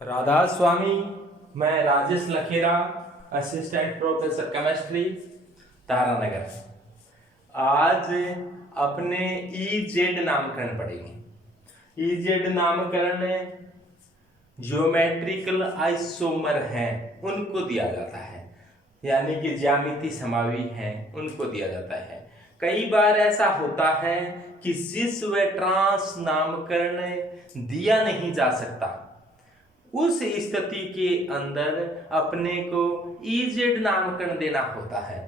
राधा स्वामी। मैं Rajesh Lakhera, assistant professor chemistry, Taranagar. आज अपने ईजेड नामकरण पढ़ेंगे। ईजेड नामकरण ज्योमेट्रिकल आइसोमर हैं उनको दिया जाता है, यानी कि ज्यामिति समावी हैं उनको दिया जाता है। कई बार ऐसा होता है कि सिस व ट्रांस नामकरण दिया नहीं जा सकता। उस स्थिति के अंदर अपने को ईजेड नामकरण देना होता है।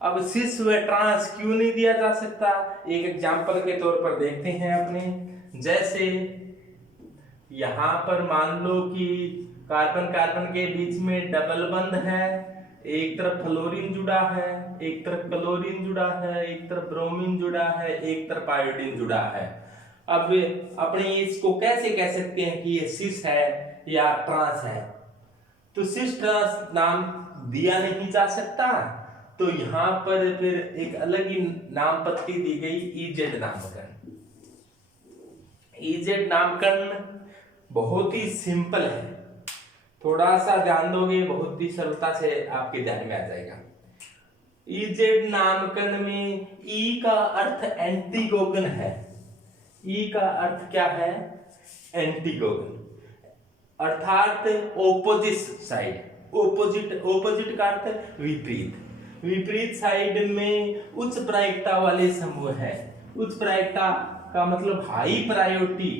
अब सिस व ट्रांस क्यों नहीं दिया जा सकता, एक एग्जाम्पल के तौर पर देखते हैं अपने। जैसे यहां पर मान लो कि कार्बन कार्बन के बीच में डबल बंध है, एक तरफ फ्लोरीन जुड़ा है, एक तरफ क्लोरीन जुड़ा है, एक तरफ ब्रोमीन जुड़ा है, एक तरफ आयोडीन जुड़ा है। अब अपने इसको कैसे कह सकते हैं कि ये सिस है या ट्रांस है? तो सिस ट्रांस नाम दिया नहीं जा सकता, तो यहां पर फिर एक अलग ही नाम पत्ती दी गई, ईजेड नामकरण। ईजेड नामकरण बहुत ही सिंपल है, थोड़ा सा ध्यान दोगे बहुत ही सरलता से आपके ध्यान में आ जाएगा। ईजेड नामकरण में ई का अर्थ एंटीगोगन है। ई का अर्थ क्या है? एंटीगोगन, अर्थात ओपोजिट साइड। ओपोजिट का अर्थ विपरीत। विपरीत साइड में उच्च प्रायिकता वाले समूह है। उच्च प्रायिकता का मतलब हाई प्रायोरिटी।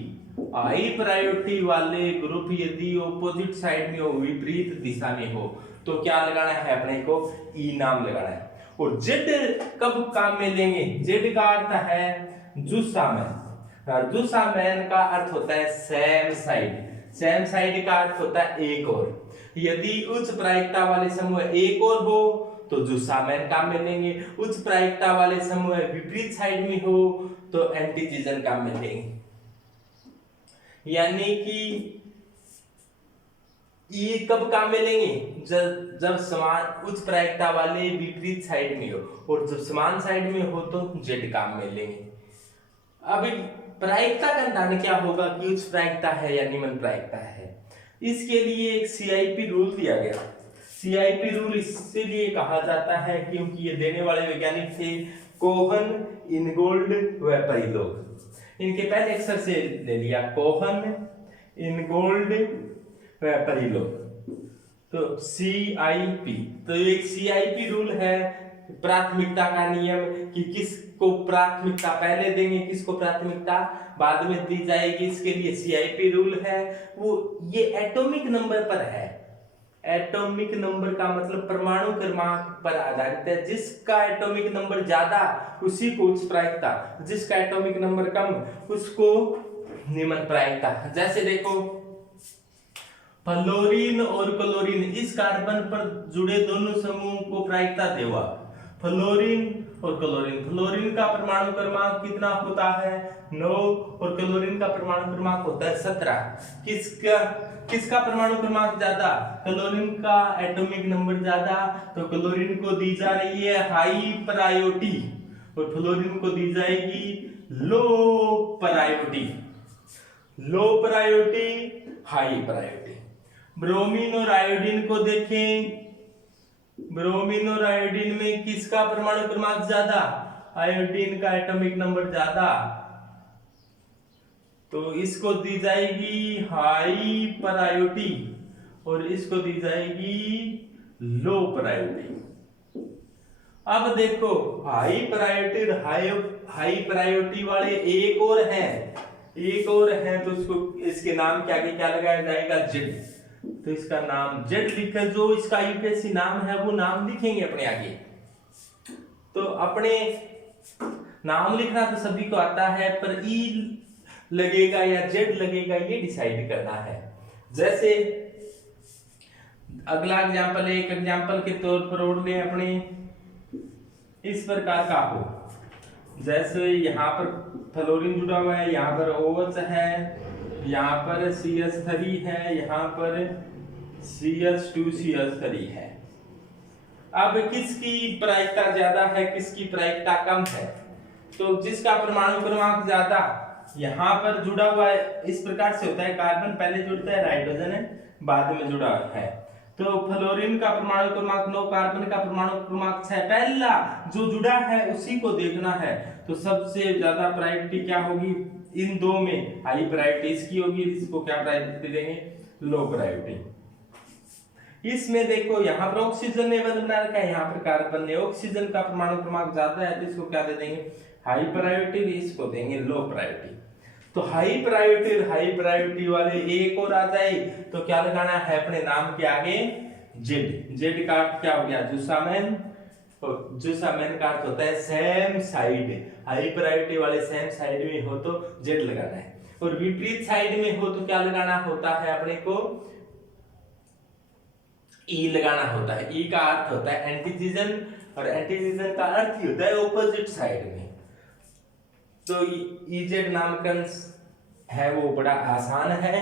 हाई प्रायोरिटी वाले ग्रुप यदि ओपोजिट साइड में हो, विपरीत दिशा में हो, तो क्या लगाना है अपने को? ई नाम लगाना है। और जेड कब काम में लेंगे? जेड का अर्थ है जुसामैन। जुसामैन का अर्थ होता है सेम साइड। सेम साइड का अर्थ होता है एक और। यदि उच्च प्रायिकता वाले समूह एक और हो तो जुसामैन काम में लेंगे। उच्च प्रायिकता वाले समूह विपरीत साइड में हो तो एंटीजीजन काम में लेंगे। यानी कि ये कब काम में लेंगे? जब समान उच्च प्रायिकता वाले विपरीत साइड में हो, और जब समान साइड में हो तो जेड काम में लेंगे। अब प्रायिकता का निर्धारण क्या होगा कि उच्च प्रायिकता है या निम्न प्रायिकता है? इसके लिए एक सीआईपी रूल दिया गया। सीआईपी रूल इसलिए कहा जाता है क्योंकि ये देने वाले वैज्ञानिक थे कोहन, इनगोल्ड व परिलोग। इनके पहले अक्षर से ले लिया, कोहन, इनगोल्ड व परिलोग। तो सीआईपी, तो एक सीआईपी रूल है, प्राथमिकता का नियम, कि किसको प्राथमिकता पहले देंगे, किसको प्राथमिकता बाद में दी जाएगी। इसके लिए सीआईपी रूल है। वो ये एटॉमिक नंबर पर है। एटॉमिक नंबर का मतलब परमाणु क्रमांक पर आधारित है। जिसका एटॉमिक नंबर ज्यादा उसी को उच्च प्रायिकता, जिसका एटॉमिक नंबर कम उसको निम्न प्रायिकता। जैसे देखो फ्लोरीन और क्लोरीन, इस कार्बन पर जुड़े दोनों समूह को प्रायिकता देवा। फ्लोरीन और क्लोरीन, फ्लोरीन का परमाणु क्रमांक कितना होता है? 9, और क्लोरीन का परमाणु क्रमांक होता है 17। किसका परमाणु क्रमांक ज्यादा? क्लोरीन का एटॉमिक नंबर ज्यादा, तो क्लोरीन को दी जा रही है हाई प्रायोरिटी और फ्लोरीन को दी जाएगी low priority. Low priority, high priority. Bromine और आयोडीन को देखें। ब्रोमीन और आयोडीन में किसका परमाणु क्रमांक ज्यादा? आयोडीन का एटॉमिक नंबर ज्यादा, तो इसको दी जाएगी हाई प्रायोरिटी और इसको दी जाएगी लो प्रायोरिटी। अब देखो हाई प्रायोरिटी, हाई प्रायोरिटी वाले एक और हैं, तो उसको, इसके नाम के आगे क्या लगाया जाएगा? जेड। तो इसका नाम जेड लिखकर, जो इसका यूपीएससी नाम है वो नाम लिखेंगे अपने आगे। तो अपने नाम लिखना तो सभी को आता है, पर ई लगेगा या जेड लगेगा ये डिसाइड करना है। जैसे अगला एग्जांपल, एक एग्जांपल के तौर पर और ले अपने, इस प्रकार का हो। जैसे यहाँ पर फ्लोरीन जुड़ा हुआ है, यहाँ पर OH है, यहाँ पर CH3 है, यहाँ पर CH2CH3 है। अब किसकी प्रायिकता ज्यादा है, किसकी प्रायिकता कम है? तो जिसका परमाणु क्रमांक ज्यादा यहाँ पर जुड़ा हुआ है, इस प्रकार से होता है, कार्बन पहले जुड़ता है, हाइड्रोजन है बाद में जुड़ा है। तो फ्लोरीन का परमाणु क्रमांक 9, कार्बन का परमाणु क्रमांक 6, पहला जो जुड़ा है उसी को देखना है। तो सबसे ज्यादा प्रायोरिटी क्या होगी इन दो में, हाई प्रायोरिटी इसकी होगी, इसको क्या प्रायोरिटी देंगे, लो प्रायोरिटी। इसमें देखो यहाँ पर ऑक्सीजन ने बंद बना रखा है, यहाँ पर कार्बन ने, ऑक्सीजन का परमाणु क्रमांक ज्यादा है तो इसको क्या दे देंगे, हाई प्रायोरिटी, इसको देंगे लो प्रायोरिटी। तो हाई प्रायोरिटी वाले एक और आ जाए तो क्या लगाना है अपने नाम के आगे जेड। जेड का अर्थ क्या हो गया, जुसामेन, और जुसामेन का अर्थ होता है सेम साइड। हाई प्रायोरिटी वाले सेम साइड में हो तो जेड लगाना है, और विपरीत साइड में हो तो क्या लगाना होता है अपने को, ई लगाना होता है। ई का अर्थ होता है एंटीजीजन, और एंटीजीजन का अर्थ ही होता है ऑपोजिट साइड में। तो ईजेड नामकरण है वो बड़ा आसान है।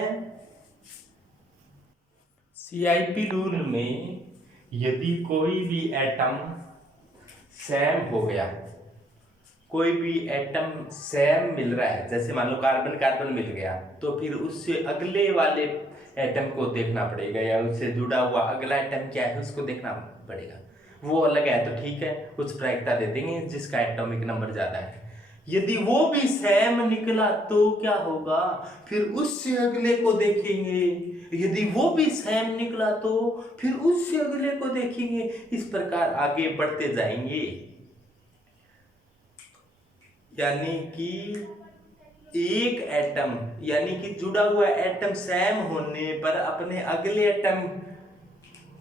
सीआईपी रूल में यदि कोई भी एटम सेम हो गया, कोई भी एटम सेम मिल रहा है, जैसे मान लो कार्बन कार्बन मिल गया, तो फिर उससे अगले वाले एटम को देखना पड़ेगा, या उससे जुड़ा हुआ अगला एटम क्या है उसको देखना पड़ेगा। वो अलग है तो ठीक है, कुछ प्रायिकता दे देंगे जिसका एटॉमिक नंबर ज्यादा है। यदि वो भी सेम निकला तो क्या होगा, फिर उससे अगले को देखेंगे, यदि वो भी सेम निकला तो फिर उससे अगले को देखेंगे, इस प्रकार आगे बढ़ते जाएंगे। यानी कि एक एटम, यानी कि जुड़ा हुआ एटम सेम होने पर अपने अगले एटम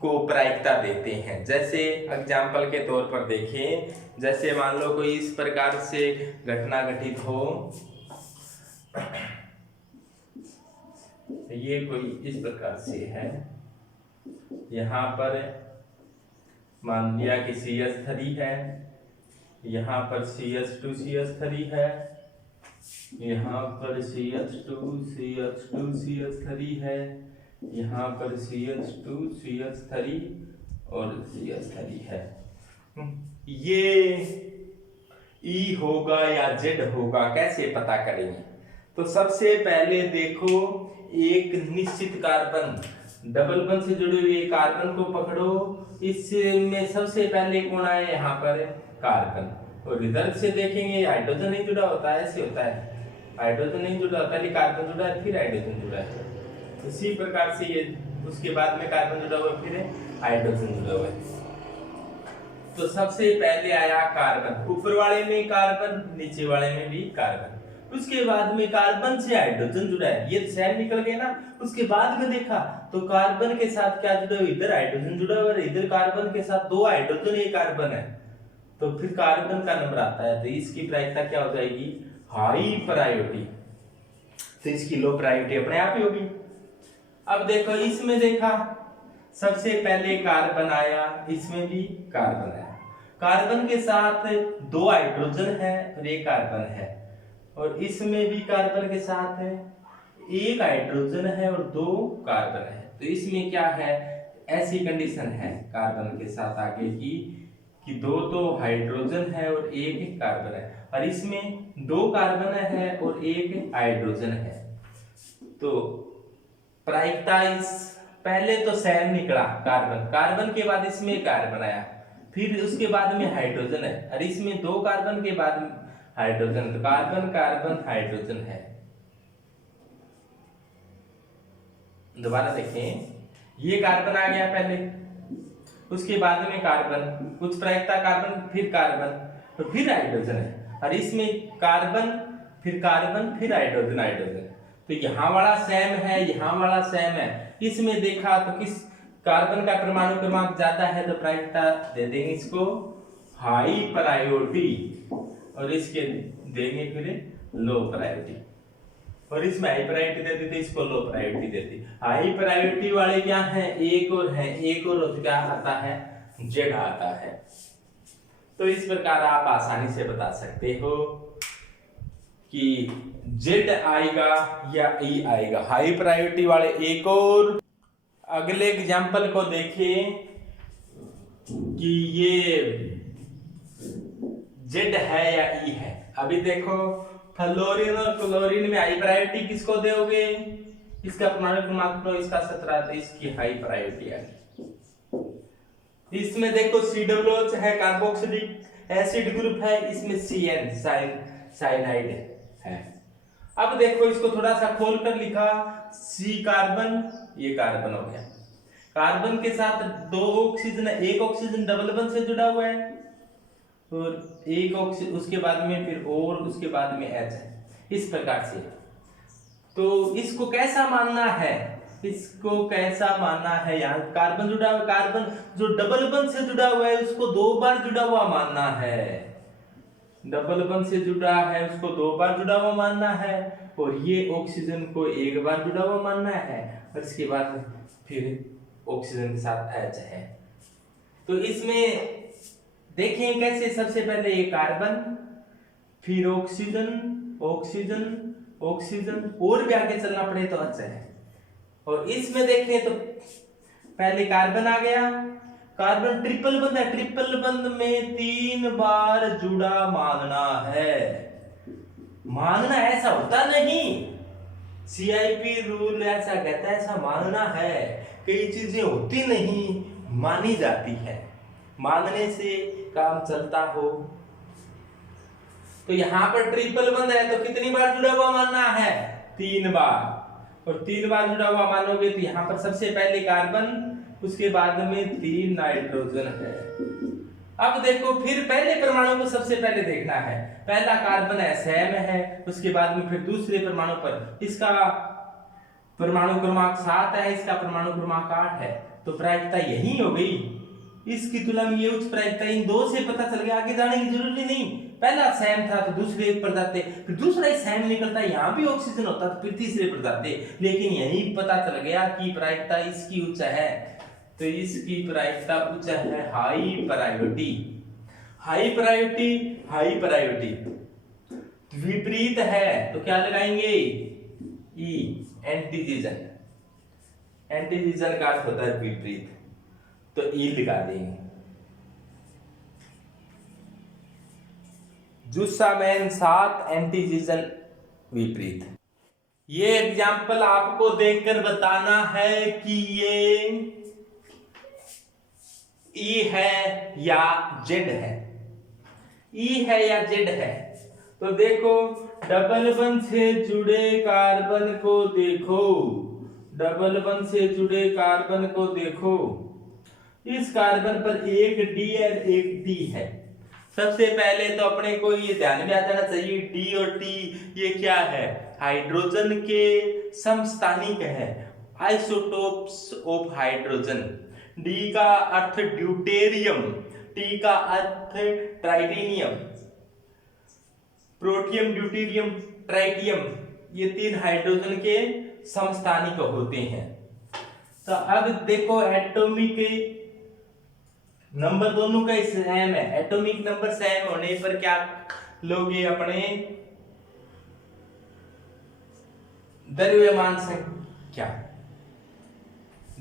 को प्रायिकता देते हैं। जैसे एग्जाम्पल के तौर पर देखें, जैसे मान लो कोई इस प्रकार से घटना घटित हो, ये कोई इस प्रकार से है, यहाँ पर मान लिया कि CH3 है, यहाँ पर CH2 है, यहाँ पर CH2 है, यहाँ पर CH2 और CH3 है। ये E होगा या Z होगा कैसे पता करेंगे? तो सबसे पहले देखो, एक निश्चित कार्बन, डबल बॉन्ड से जुड़े हुए कार्बन को पकड़ो, इसमें सबसे पहले कौन आए, यहाँ पर कार्बन, और इधर से देखेंगे हाइड्रोजन नहीं जुड़ा होता है, ऐसे होता है, हाइड्रोजन नहीं जुड़ा होता है, कार्बन जुड़ा है फिर हाइड्रोजन जुड़ा है, इसी प्रकार से ये उसके बाद में कार्बन जुड़ा हुआ फिर हाइड्रोजन जुड़ा हुआ है। तो सबसे पहले आया कार्बन, ऊपर वाले में कार्बन, नीचे वाले में भी कार्बन, उसके बाद में कार्बन से हाइड्रोजन जुड़ा है, ये सेम निकल गए ना। उसके बाद में देखा तो कार्बन के साथ क्या जुड़ा हुआ, इधर हाइड्रोजन जुड़ा हुआ है, इधर कार्बन के साथ दो हाइड्रोजन एक कार्बन है, तो फिर कार्बन का नंबर आता है, तो इसकी प्रायिकता क्या हो जाएगी, हाई प्रायोरिटी, तो इसकी लो प्रायोरिटी अपने आप ही होगी। अब देखो इसमें देखा, सबसे पहले कार्बन आया, इसमें भी कार्बन आया, कार्बन के साथ दो हाइड्रोजन है और एक कार्बन है, और इसमें भी कार्बन के साथ है एक हाइड्रोजन है और दो कार्बन है। तो इसमें क्या है, ऐसी कंडीशन है कार्बन के साथ आगे की कि दो तो हाइड्रोजन है और एक कार्बन है, और इसमें दो कार्बन है और एक हाइड्रोजन है। तो प्रायिकता इस पहले तो सेम निकला कार्बन, कार्बन के बाद इसमें कार्बन आया, फिर उसके बाद में हाइड्रोजन है, और इसमें दो कार्बन के बाद हाइड्रोजन, तो कार्बन कार्बन हाइड्रोजन है। दोबारा देखें, ये कार्बन आ गया पहले, उसके बाद में कार्बन, कुछ प्रायिकता कार्बन फिर कार्बन और फिर हाइड्रोजन है, और इसमें कार्बन फिर हाइड्रोजन हाइड्रोजन। तो यहाँ वाला सेम है, यहाँ वाला सेम है, इसमें देखा तो किस कार्बन का परमाणु क्रमांक ज्यादा है तो प्रायिकता दे देंगे इसको हाई प्रायोरिटी, और इसके देंगे फिर लो प्रायोरिटी, और इसमें हाई प्रायोरिटी देती थी, इसको लो प्रायोरिटी देती। हाई प्रायोरिटी वाले क्या है, एक और है, एक और क्या आता है, जेड आता है। तो इस प्रकार आप आसानी से बता सकते हो कि जेड आएगा या ई आएगा। हाई प्रायोरिटी वाले एक और अगले एग्जाम्पल को देखें कि ये जेड है या ई है। अभी देखो फ्लोरीन और क्लोरीन में हाई प्रायोरिटी किसको दोगे? इसका परमाणु क्रमांक तो इसका 17 तो इसकी हाई प्रायोरिटी है। इसमें देखो COOH है, कार्बोक्सिलिक एसिड ग्रुप है, इसमें CN साइनाइड है। अब देखो इसको थोड़ा सा खोल कर लिखा, C कार्बन, ये कार्बन हो गया, कार्बन के साथ 2 ऑक्सीजन, एक ऑक्सीजन डबल बंध से जुड़ा हुआ है और एक ऑक्सीजन उसके बाद में फिर और उसके बाद में H है, इस प्रकार से। तो इसको कैसा मानना है, इसको कैसा मानना है, यहाँ कार्बन जुड़ा हुआ, कार्बन जो डबल बंध से जुड़ा हुआ है उसको 2 बार जुड़ा हुआ मानना है, डबल बंध से जुड़ा है उसको 2 बार जुड़ा हुआ मानना है, और ये ऑक्सीजन को 1 बार जुड़ा हुआ मानना है, और इसके बाद फिर ऑक्सीजन के साथ H है। तो इसमें देखें कैसे, सबसे पहले ये कार्बन, फिर ऑक्सीजन ऑक्सीजन ऑक्सीजन, और भी आगे चलना पड़े तो H है। और इसमें देखें तो पहले कार्बन आ गया, कार्बन ट्रिपल बंध है, ट्रिपल बंध में 3 बार जुड़ा मानना है, मानना ऐसा होता नहीं, CIP रूल ऐसा कहता है, ऐसा मानना है। कई चीजें होती नहीं, मानी जाती है, मानने से काम चलता हो। तो यहां पर ट्रिपल बंध है तो कितनी बार जुड़ा हुआ मानना है? 3 बार, और 3 बार जुड़ा हुआ मानोगे तो यहाँ पर सबसे पहले कार्बन, उसके बाद में 3 नाइट्रोजन है। अब देखो फिर पहले परमाणु को सबसे पहले देखना है, पहला कार्बन है, सैम है, उसके बाद में फिर दूसरे परमाणु पर, इसका परमाणु क्रमांक 7 है, इसका परमाणु क्रमांक 8 है, तो प्रायिकता यही हो गई, इसकी तुलना में ये उच्च प्रायिकता, इन 2 से पता चल गया, आगे जाने की जरूरत नहीं। पहला सैम था तो दूसरे पर जाते, फिर दूसरा ही सैम निकलता, यहाँ भी ऑक्सीजन होता तो फिर तीसरे पर जाते, लेकिन यही पता चल गया कि प्रायिकता इसकी उच्च है, तो इसकी प्रायिकता उच्च है, high priority, high priority, high priority. विपरीत है तो क्या लगाएंगे? ई, एंटीजीजन, एंटीजीजन का अर्थ होता है विपरीत, तो ई लगा देंगे। जुस्सामेन 7 एंटीजीजन विपरीत। ये एग्जाम्पल आपको देखकर बताना है कि ये ई है या जेड है, ई है या जेड है। तो देखो डबल बंध से जुड़े कार्बन को देखो, डबल बंध से जुड़े कार्बन को देखो, इस कार्बन पर एक डी और एक टी है। सबसे पहले तो अपने को ये ध्यान में आ जाना चाहिए, डी और टी ये क्या है? हाइड्रोजन के समस्थानिक है, आइसोटोप्स ऑफ हाइड्रोजन। डी का अर्थ ड्यूटेरियम, टी का अर्थ ट्राइटेनियम, प्रोटियम, ड्यूटेरियम, ट्राइटियम, ये 3 हाइड्रोजन के समस्थानिक होते हैं। तो अब देखो एटॉमिक नंबर दोनों का सेम है, एटॉमिक नंबर सेम होने पर क्या लोगे? अपने द्रव्यमान संख्या,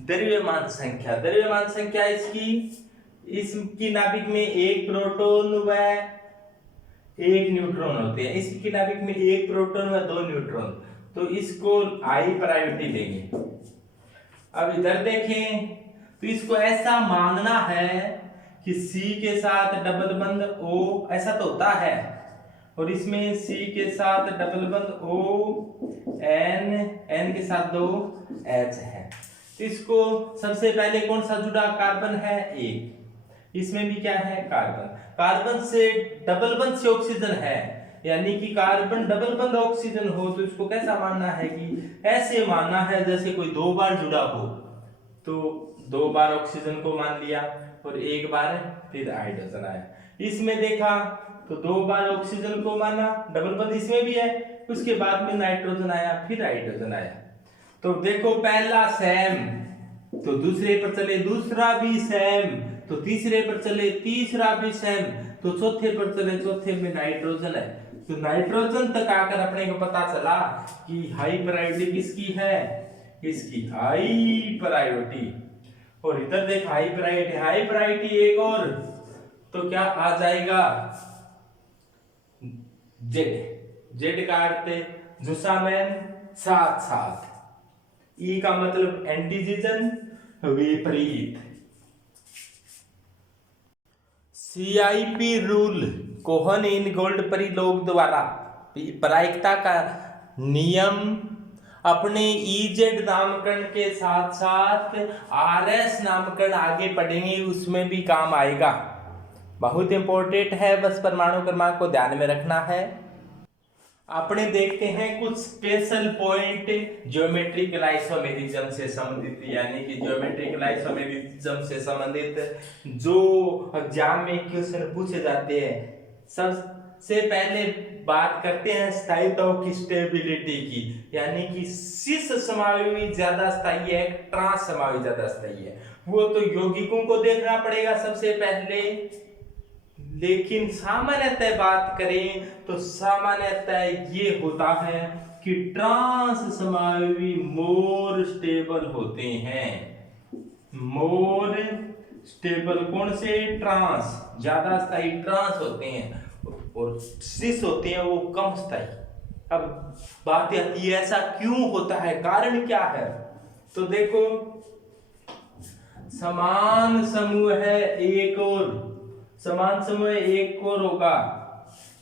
द्रव्यमान संख्या, द्रव्यमान संख्या इसकी नाभिक में 1 प्रोटॉन व 1 न्यूट्रॉन होते हैं, इसकी नाभिक में 1 प्रोटॉन व 2 न्यूट्रॉन, तो इसको हाई प्रायोरिटी देंगे। अब इधर देखें तो इसको ऐसा मानना है कि C के साथ डबल बंध O, ऐसा तो होता है, और इसमें C के साथ डबल बंध O, N के साथ 2 H है। तो इसको सबसे पहले कौन सा जुड़ा कार्बन है? 1, इसमें भी क्या है? कार्बन, कार्बन से डबल बंध से ऑक्सीजन है, यानी कि कार्बन डबल बंध ऑक्सीजन हो, तो इसको कैसा मानना है कि ऐसे मानना है जैसे कोई 2 बार जुड़ा हो, तो 2 बार ऑक्सीजन को मान लिया और 1 बार फिर हाइड्रोजन आया। इसमें देखा तो 2 बार ऑक्सीजन को माना, डबल बंध इसमें भी है, उसके बाद में नाइट्रोजन आया, फिर हाइड्रोजन आया। तो देखो पहला सैम तो दूसरे पर चले, दूसरा भी सैम तो तीसरे पर चले, तीसरा भी सैम तो चौथे पर चले, चौथे में नाइट्रोजन है। तो नाइट्रोजन तक आकर अपने को पता चला कि हाई प्रायोरिटी किसकी है? इसकी हाई प्रायोरिटी। और इधर देख हाई प्रायोरिटी, हाई प्रायोरिटी एक और, तो क्या आ जाएगा? जेड, जेड का अर्थ जुसामैन साथ साथ, ई का मतलब एंटीजीजन विपरीत। CIP rule Cahn Ingold Prelog द्वारा प्रायिकता का नियम अपने ईजेड नामकरण के साथ साथ आरएस नामकरण आगे पढ़ेंगे, उसमें भी काम आएगा, बहुत इंपॉर्टेंट है, बस परमाणु क्रमांक को ध्यान में रखना है। अपने देखते हैं कुछ स्पेशल पॉइंट ज्योमेट्रिकल आइसोमेरिज्म से संबंधित, यानी कि ज्योमेट्रिकल आइसोमेरिज्म से संबंधित जो एग्जाम में क्वेश्चन पूछे जाते हैं। सबसे पहले बात करते हैं स्थायित्व की, स्टेबिलिटी की, यानी कि सिस समावयवी ज्यादा स्थायी है, ट्रांस समावयवी ज्यादा स्थायी है, वो तो यौगिकों को देखना पड़ेगा सबसे पहले। लेकिन सामान्यतः बात करें तो सामान्यतः ये होता है कि ट्रांस समावयवी मोर स्टेबल होते हैं, मोर स्टेबल कौन से, ट्रांस, ज्यादा स्थायी ट्रांस होते हैं, और सिस होते हैं वो कम स्थायी। अब बात आती है ऐसा क्यों होता है, कारण क्या है, तो देखो समान समूह है एक और, समान समूह एक और होगा,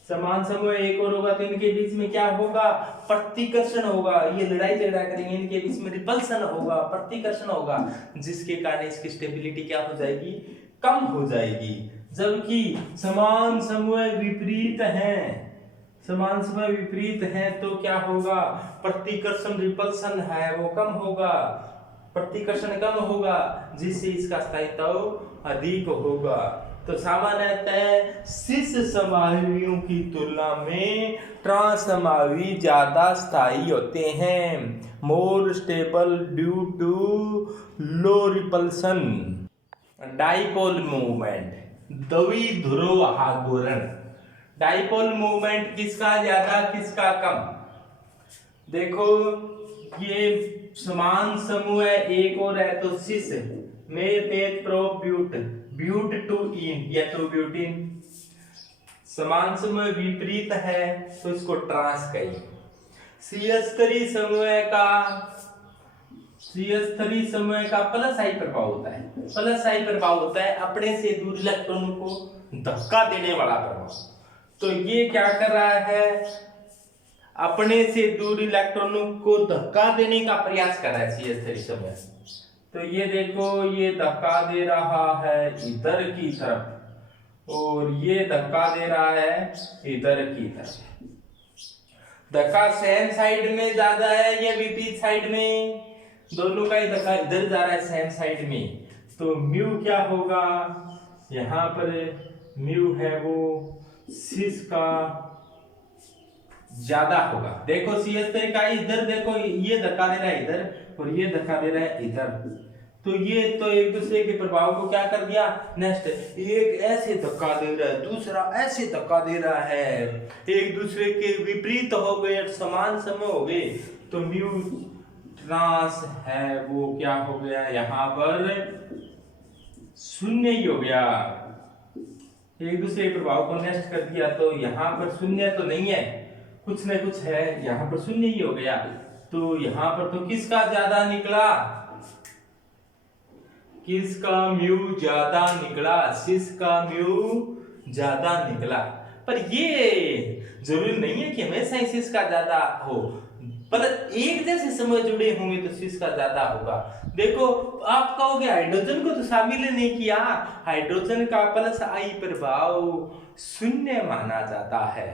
समान समूह एक और होगा तो इनके बीच में क्या होगा, प्रतिकर्षण होगा, ये लड़ाई झगड़ा करेंगे, इनके बीच में रिपल्सन होगा, प्रतिकर्षण होगा, जिसके कारण इसकी स्टेबिलिटी क्या हो जाएगी, कम हो जाएगी। जबकि समान समूह विपरीत हैं, समान समूह विपरीत हैं तो क्या होगा, प्रतिकर्षण रिपल्सन है वो कम होगा, प्रतिकर्षण कम होगा, जिससे इसका स्थायित्व अधिक होगा। तो सामान्यतः सिस समावयवियों की तुलना में ट्रांस समावयवी ज्यादा स्थायी होते हैं, more stable due to low repulsion. Dipole movement, द्विध्रुव आघूर्ण, डाइपोल मूवमेंट किसका ज्यादा किसका कम, देखो ये समान समूह है एक और है तो सिस में तेज प्रो ब्यूट, ब्यूट टू इन या तो ब्यूटिन, समान समूह विपरीत है तो इसको ट्रांस कहिए। सीएच3 समूह का प्लस आई प्रभाव होता है, प्लस आई प्रभाव होता है अपने से दूर इलेक्ट्रॉन को धक्का देने वाला प्रभाव। तो ये क्या कर रहा है, अपने से दूर इलेक्ट्रॉनों को धक्का देने का प्रयास कर रहा है CH3 समूह। तो ये देखो ये धक्का दे रहा है इधर की तरफ और ये धक्का दे रहा है इधर की तरफ। धक्का सेम साइड में ज्यादा है या विपरीत साइड में, दोनों का ही धक्का इधर जा रहा है सेम साइड में, तो म्यू क्या होगा, यहाँ पर म्यू है वो सिस का ज्यादा होगा। देखो CH3 का इधर देखो ये धक्का दे रहा है इधर और ये धक्का दे रहा है इधर, तो ये तो एक दूसरे के प्रभाव को क्या कर दिया, नेक्स्ट एक ऐसे धक्का दे रहा है दूसरा ऐसे धक्का दे रहा है, एक दूसरे के विपरीत हो गए, समान समय हो गए, तो म्यू ट्रांस है वो क्या हो गया, यहाँ पर शून्य ही हो गया, एक दूसरे प्रभाव को नष्ट कर दिया, तो यहाँ पर शून्य तो नहीं है, कुछ न कुछ है, यहाँ पर शून्य ही हो गया। तो यहाँ पर तो किसका ज्यादा निकला, किसका म्यू ज्यादा निकला, सिस का म्यू ज्यादा निकला। पर ये जरूरी नहीं है कि हमेशा ही सिस का ज्यादा हो, पर एक जैसे समय जुड़े होंगे तो सिस का ज्यादा होगा। देखो आप कहोगे हाइड्रोजन को तो शामिल नहीं किया, हाइड्रोजन का प्लस आई प्रभाव शून्य माना जाता है,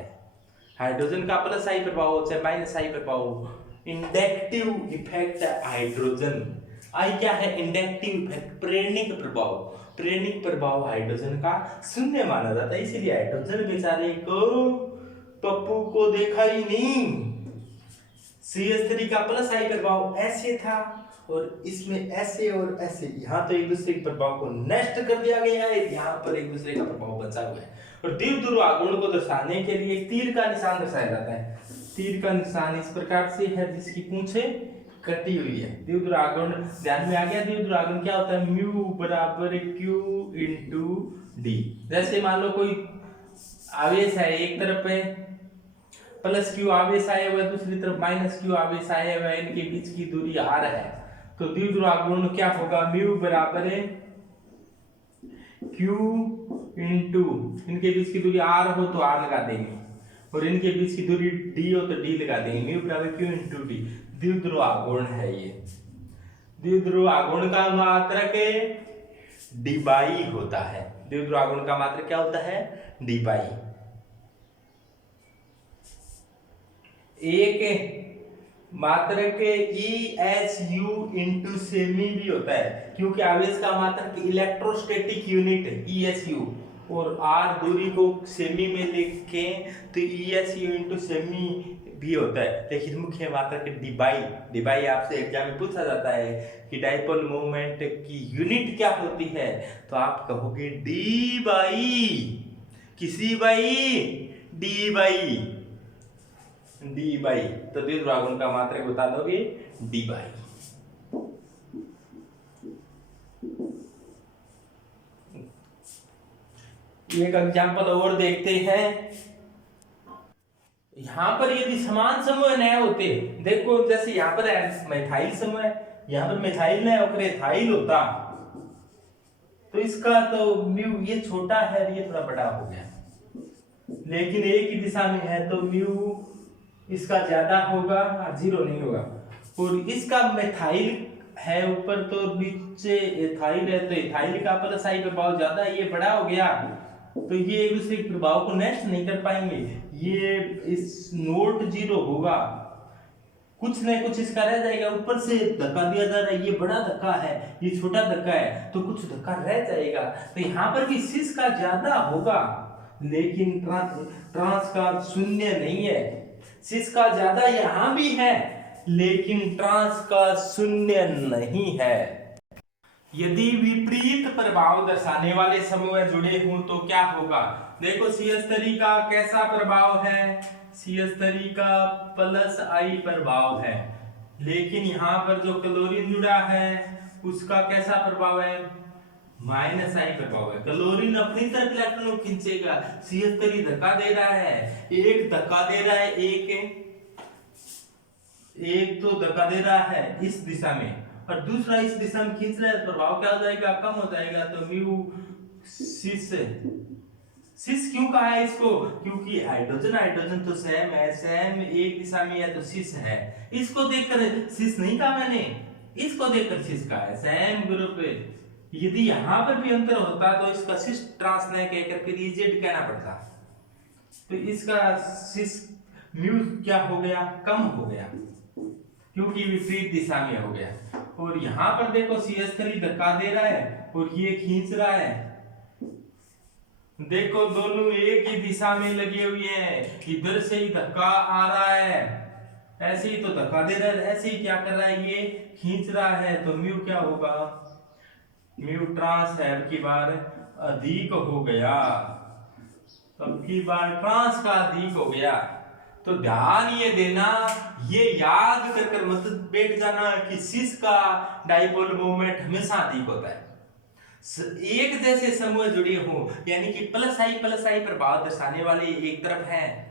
हाइड्रोजन का प्लस आई प्रभाव चाहे माइनस आई प्रभाव, इंडक्टिव इफेक्ट हाइड्रोजन, आई क्या है इंडक्टिव इफेक्ट, प्रेरणिक प्रभाव, प्रेरणिक प्रभाव हाइड्रोजन का शून्य माना जाता है, इसलिए हाइड्रोजन बेचारे को पप्पू को देखा ही नहीं। CH3 का प्लस आई प्रभाव ऐसे था और इसमें ऐसे और ऐसे, यहाँ तो एक दूसरे के प्रभाव को नष्ट कर दिया गया है, यहाँ पर एक दूसरे का प्रभाव बचा हुआ है। और द्विध्रुव आघूर्ण को दर्शाने के लिए तीर का निशान दर्शाया जाता है, तीर का निशान इस प्रकार से है जिसकी पूंछे कटी हुई है। द्विध्रुव आघूर्ण ध्यान में आ गया, द्विध्रुव आघूर्ण क्या होता है, म्यू बराबर Q इंटू डी। जैसे मान लो कोई आवेश है एक तरफ पे प्लस क्यू आवेश आया हुआ है, दूसरी तरफ माइनस क्यू आवेश आया हुआ है, इनके बीच की दूरी r है, तो द्विध्रुव गुण क्या होगा, म्यू बराबर है q इंटू, इनके बीच की दूरी r हो तो r लगा देंगे, और इनके बीच की दूरी d हो तो d लगा देंगे, म्यू बराबर q इंटू d, द्विध्रुव आघूर्ण है ये। द्विध्रुव आघूर्ण का मात्रक डी बाई होता है, द्विध्रुव आघूर्ण का मात्रक क्या होता है, डी बाई। एक मात्रक E S U into semi भी होता है, क्योंकि आवेश का मात्रक electrostatic unit E S U, और आर दूरी को सेमी में लिखे तो E S U into semi भी होता है। लेकिन मुख्य मात्रक डी बाई, डी बाई आपसे एग्जाम में पूछा जाता है कि डाइपोल मोमेंट की यूनिट क्या होती है, तो आप कहोगे डी बाई, किसी by, D by, D by, तो द्विध्रुव आघूर्ण का मात्रक बता दोगे डी बाई। एक एग्जाम्पल और देखते हैं। यहां पर यदि समान समूह न होते, देखो जैसे यहाँ पर है मिथाइल समूह है, यहाँ पर मिथाइल है और एथाइल होता, तो इसका तो म्यू ये छोटा है, ये थोड़ा बड़ा हो गया, लेकिन एक ही दिशा में है तो म्यू इसका ज्यादा होगा और जीरो नहीं होगा, और इसका मिथाइल है ऊपर तो नीचे एथाइल है, तो एथाइल का प्लस आई प्रभाव ज्यादा है, ये बड़ा हो गया, तो ये एक दूसरे के प्रभाव को नष्ट नहीं कर पाएंगे, ये इस नोट जीरो होगा, कुछ न कुछ इसका रह जाएगा, ऊपर से धक्का दिया जा रहा है, ये बड़ा धक्का है, ये छोटा धक्का है, तो कुछ धक्का रह जाएगा, तो यहाँ पर भी सिस का ज्यादा होगा, लेकिन ट्रांस का शून्य नहीं है, सिस का ज्यादा यहाँ भी है, लेकिन ट्रांस का शून्य नहीं है। यदि विपरीत प्रभाव दर्शाने वाले समूह जुड़े हों तो क्या होगा, देखो सीएच3 का कैसा प्रभाव है, सीएच3 का प्लस आई प्रभाव है, लेकिन यहाँ पर जो क्लोरीन जुड़ा है उसका कैसा प्रभाव है, माइनस आई प्रभाव है, क्लोरीन अपनी तरफ इलेक्ट्रॉन खींचेगा, सीएच3 धक्का दे रहा है, एक धक्का दे रहा है, एक तो धक्का दे रहा है इस दिशा में और दूसरा इस दिशा में खींच रहा है, प्रभाव क्या हो जाएगा, कम हो जाएगा, तो म्यू सिस, सिस क्यों कहा है इसको, क्योंकि हाइड्रोजन हाइड्रोजन तो सेम है, सेम एक दिशा में है तो सिस है, इसको देखकर सिस नहीं कहा मैंने, इसको देखकर सिस कहा है, सेम ग्रुप। यदि यहां पर भी अंतर होता तो इसका सिस ट्रांस न कहकर फिर इजेड कहना पड़ता, तो इसका सिस म्यू क्या हो गया, कम हो गया, क्योंकि विपरीत दिशा में हो गया। और यहां पर देखो CH3 धक्का दे रहा है और ये खींच रहा है, देखो दोनों एक ही दिशा में लगे हुए हैं, इधर से ही धक्का आ रहा है, ऐसे ही तो धक्का दे रहा है, ऐसे ही क्या कर रहा है, ये खींच रहा है, तो म्यू क्या होगा, म्यू ट्रांस है अब की बार अधिक हो गया, तो अब की बार ट्रांस का अधिक हो गया। तो ध्यान ये देना, ये याद कर मत बैठ जाना कि सिस का डाइपोल मोमेंट हमेशा अधिक होता है, एक जैसे समूह जुड़े हो, यानी कि प्लस आई प्रभाव दर्शाने वाले एक तरफ है,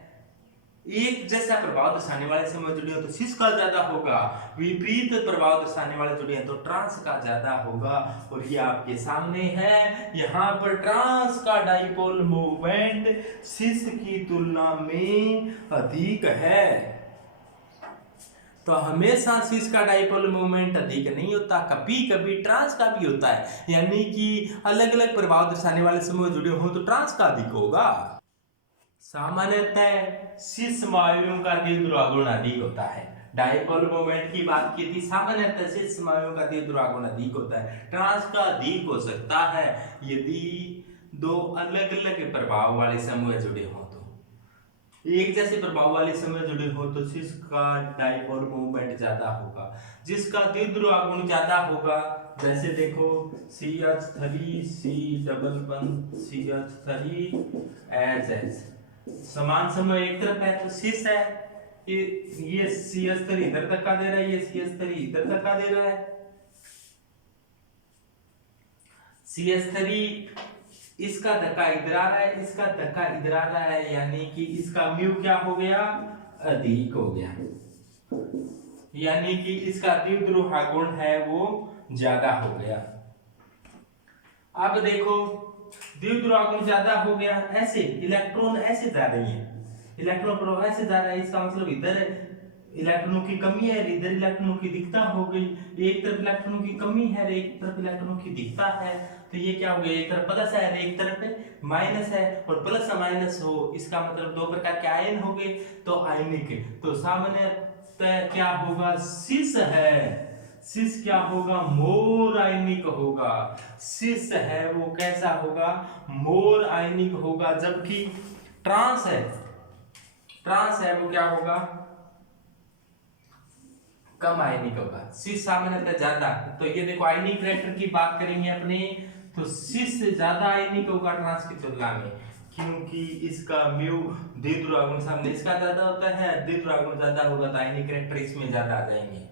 एक जैसा प्रभाव दर्शाने वाले समूह जुड़े हो तो सिस का ज्यादा होगा, विपरीत प्रभाव दर्शाने वाले जुड़े हैं तो ट्रांस का ज्यादा होगा। और ये आपके सामने है, यहाँ पर ट्रांस का डाइपोल मोमेंट सिस की तुलना में अधिक है, तो हमेशा सिस का डाइपोल मोमेंट अधिक नहीं होता, कभी कभी ट्रांस का भी होता है, यानी कि अलग अलग प्रभाव दर्शाने वाले समूह जुड़े हो तो ट्रांस का अधिक होगा। सामान्यतः सिस वायुओं का द्विध्रुव गुण अधिक होता है, डाइपोल मोमेंट की बात की थी, सामान्यतः सिस वायुओं का द्विध्रुव गुण अधिक होता है, ट्रांस का अधिक हो सकता है यदि दो अलग अलग प्रभाव वाले समूह जुड़े हो, तो एक जैसे प्रभाव वाले समूह जुड़े हो तो सिस का डाइपोल मोमेंट ज्यादा होगा, जिसका द्विध्रुव गुण ज्यादा होगा, जैसे देखो CH3 CH3 समान समूह एक तरफ है तो सिस है, ये CH3 इधर धक्का दे रहा है, ये CH3 इधर धक्का दे रहा है, CH3 इसका धक्का इधर आ रहा है, इसका धक्का इधर आ रहा है, यानी कि इसका म्यू क्या हो गया, अधिक हो गया, यानी कि इसका द्विध्रुव गुण है वो ज्यादा हो गया। अब देखो द्विध्रुव गुण ज्यादा हो गया, ऐसे इलेक्ट्रॉन ऐसे जा रही है, इलेक्ट्रॉन प्रवाह ऐसे जा रहा है, इसका मतलब इधर इलेक्ट्रॉनों की कमी है, इधर इलेक्ट्रॉनों की दिखता हो गई, एक तरफ इलेक्ट्रॉनों की कमी है, एक तरफ इलेक्ट्रॉनों की दिखता है, तो ये क्या हो गया, एक तरफ प्लस है, एक तरफ माइनस है, और प्लस माइनस हो इसका मतलब दो प्रकार के आयन हो गए, तो आयनिक, तो सामान्यतः क्या होगा, सिस है, सिस क्या होगा, मोर आयनिक होगा, सिस है वो कैसा होगा, मोर आयनिक होगा, जबकि ट्रांस है, ट्रांस है वो क्या होगा, कम आयनिक होगा। सिस सामान्यतः ज्यादा, तो ये देखो आयनिक रिएक्टर की बात करेंगे अपने, तो सिस ज्यादा आयनिक होगा ट्रांस की तुलना में, क्योंकि इसका म्यू द्विध्रुव गुण सामने इसका ज्यादा होता है, द्विध्रुव गुण ज्यादा होगा तो आयनिक रिएक्टर इसमें ज्यादा आ जाएंगे।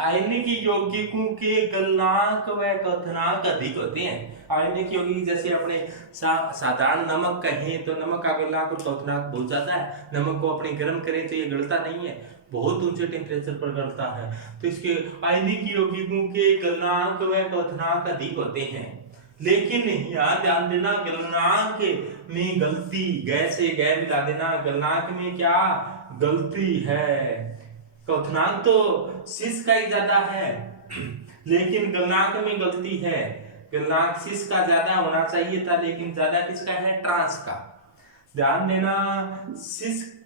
आयनिक यौगिकों के गलनांक व क्वथनांक अधिक होते हैं। आयनिक यौगिक जैसे अपने साधारण नमक कहें तो नमक का गलनांक और क्वथनांक बहुत ज्यादा है, नमक को अपने गर्म करें तो ये गलता नहीं है, बहुत ऊंचे टेम्परेचर पर गलता है, तो इसके आयनिक यौगिकों के गलनांक व क्वथनांक अधिक होते हैं। लेकिन यहाँ ध्यान देना, गलनांक में गलती, गैस से गैस मिला देना, गलनांक में क्या गलती है, क्वथनांक तो सिस का ही ज्यादा है, लेकिन गलनांक में गलती है, गलनांक सिस का ज्यादा होना चाहिए था, लेकिन ज्यादा किसका है, ट्रांस का। ध्यान देना, सिस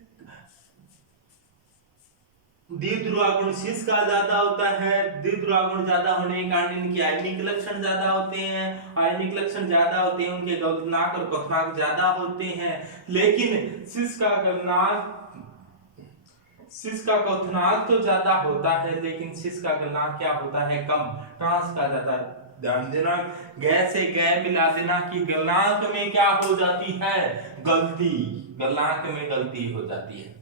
द्विध्रुव गुण सिस का ज्यादा होता है, द्विध्रुव गुण ज्यादा होने के कारण इनके आयनिक लक्षण ज्यादा होते हैं, आयनिक लक्षण ज्यादा होते हैं, उनके गलनांक और क्वथनांक ज्यादा होते हैं, लेकिन सिस का गलनांक, सिस का क्वथनांक तो ज्यादा होता है, लेकिन सिस का गलनांक क्या होता है, कम, ट्रांस का ज्यादा। ध्यान देना, गैस से गैस मिला देना कि गलनांक में क्या हो जाती है, गलती, गलनांक में गलती हो जाती है।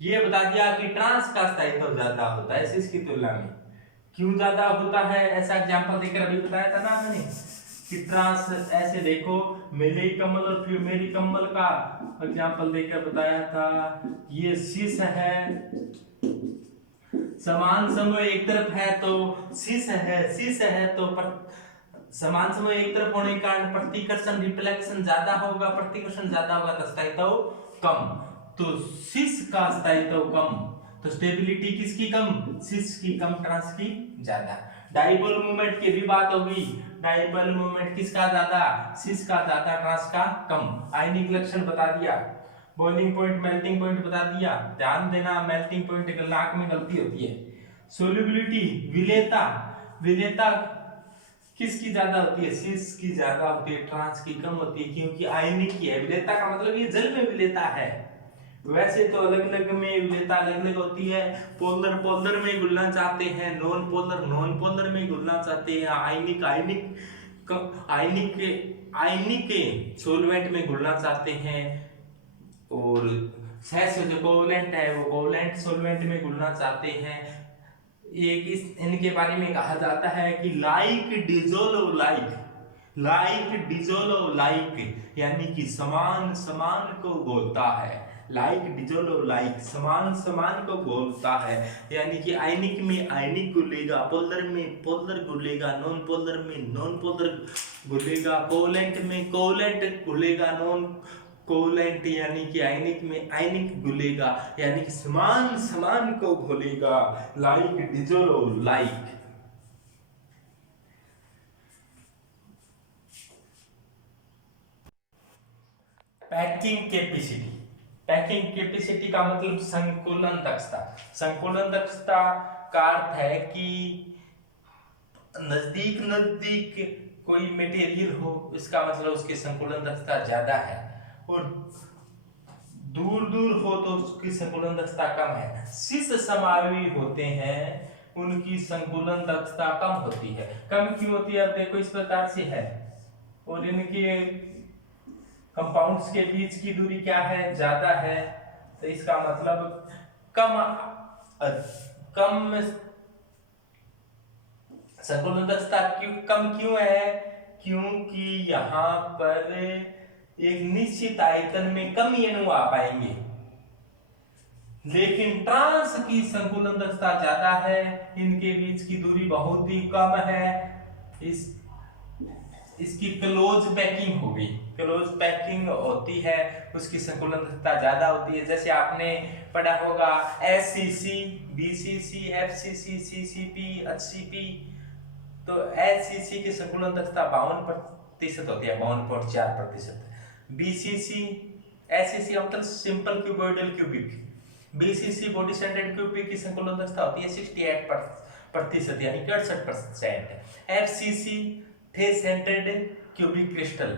ये बता दिया कि ट्रांस का स्थायित्व ज्यादा होता है सिस की तुलना में। क्यों ज्यादा होता है, ऐसा एग्जांपल देकर अभी बताया था ना मैंने कि ट्रांस, ऐसे देखो मेरे कमल और फिर मेरी कमल का एग्जांपल देकर बताया था, ये सिस है, समान समय एक तरफ है तो सिस है, सिस है तो समान समय एक तरफ होने के कारण प्रतिकर्षण रिफ्लेक्शन ज्यादा होगा, प्रतिकर्षण ज्यादा होगा तो स्थायित्व कम, तो सिस का स्थायित्व कम, तो स्टेबिलिटी किसकी कम, सिस की कम, ट्रांस की ज्यादा। डाइपोल मोमेंट की भी बात होगी, डाइपोल मोमेंट किसका ज्यादा, सिस का ज्यादा, ट्रांस का कम। आयनिक लक्षण बता दिया, बॉइलिंग पॉइंट, मेल्टिंग पॉइंट बता दिया। ध्यान देना, मेल्टिंग पॉइंट गलनांक में गलती होती है। सोल्युबिलिटी, विलेयता, विलेयता किसकी ज्यादा होती है, सिस की ज्यादा होती है, ट्रांस की कम होती है, क्योंकि आयनिक की है। विलेयता का मतलब ये जल में विलेयता है, वैसे तो अलग अलग में विलेयता अलग अलग होती है, पोलर पोलर में घुलना चाहते हैं, नॉन पोलर नॉन पोलर में घुलना चाहते हैं, आयनिक आयनिक आयनिक आयनिक सोलवेंट में घुलना चाहते हैं, और जो कोवलेंट है वो कोवलेंट सोलवेंट में घुलना चाहते हैं। एक इनके बारे में कहा जाता है कि like dissolve like, like dissolve like, यानी कि समान समान को बोलता है, लाइक डिजोल्व लाइक, समान समान को बोलता है, यानी कि आयनिक में आयनिक घुलेगा, पोलर में पोलर घुलेगा, नॉन पोलर में नॉन पोलर घुलेगा, कोवलेंट में कोवलेंट घुलेगा, नॉन कोवलेंट यानी कि आयनिक में आयनिक घुलेगा, यानी कि समान समान को घुलेगा, like dissolve like. Packing capacity, packing capacity का मतलब संकुलन दक्षता। संकुलन दक्षता का अर्थ है कि नजदीक नजदीक कोई मटेरियल हो, इसका मतलब उसकी संकुलन दक्षता ज्यादा है, और दूर दूर हो तो उसकी संकुलन दक्षता कम है। सिस समावयवी होते हैं उनकी संकुलन दक्षता कम होती है। कम क्यों होती है, अब देखो इस प्रकार से है, और इनके कंपाउंड्स के बीच की दूरी क्या है, ज्यादा है, तो इसका मतलब कम संकुलन दक्षता कम क्यों है, क्योंकि यहाँ पर एक निश्चित आयतन में कम अणु आ पाएंगे, लेकिन ट्रांस की संकुलन दक्षता ज्यादा है, इनके बीच की दूरी बहुत ही कम है। इसकी क्लोज पैकिंग होगी, क्लोज पैकिंग होती है, उसकी संकुलन दक्षता ज्यादा होती है। जैसे आपने पढ़ा होगा SCC, BCC, FCC, CCP, HCP. तो एचसीसी की संकुलन दक्षता 52% होती है, 52.4%। बीसीसी, एचसीसी मतलब simple cuboidal cubic, BCC body centred cubic की संकुलन दक्षता होती है 68% यानी 68%। FCC face centred cubic crystal,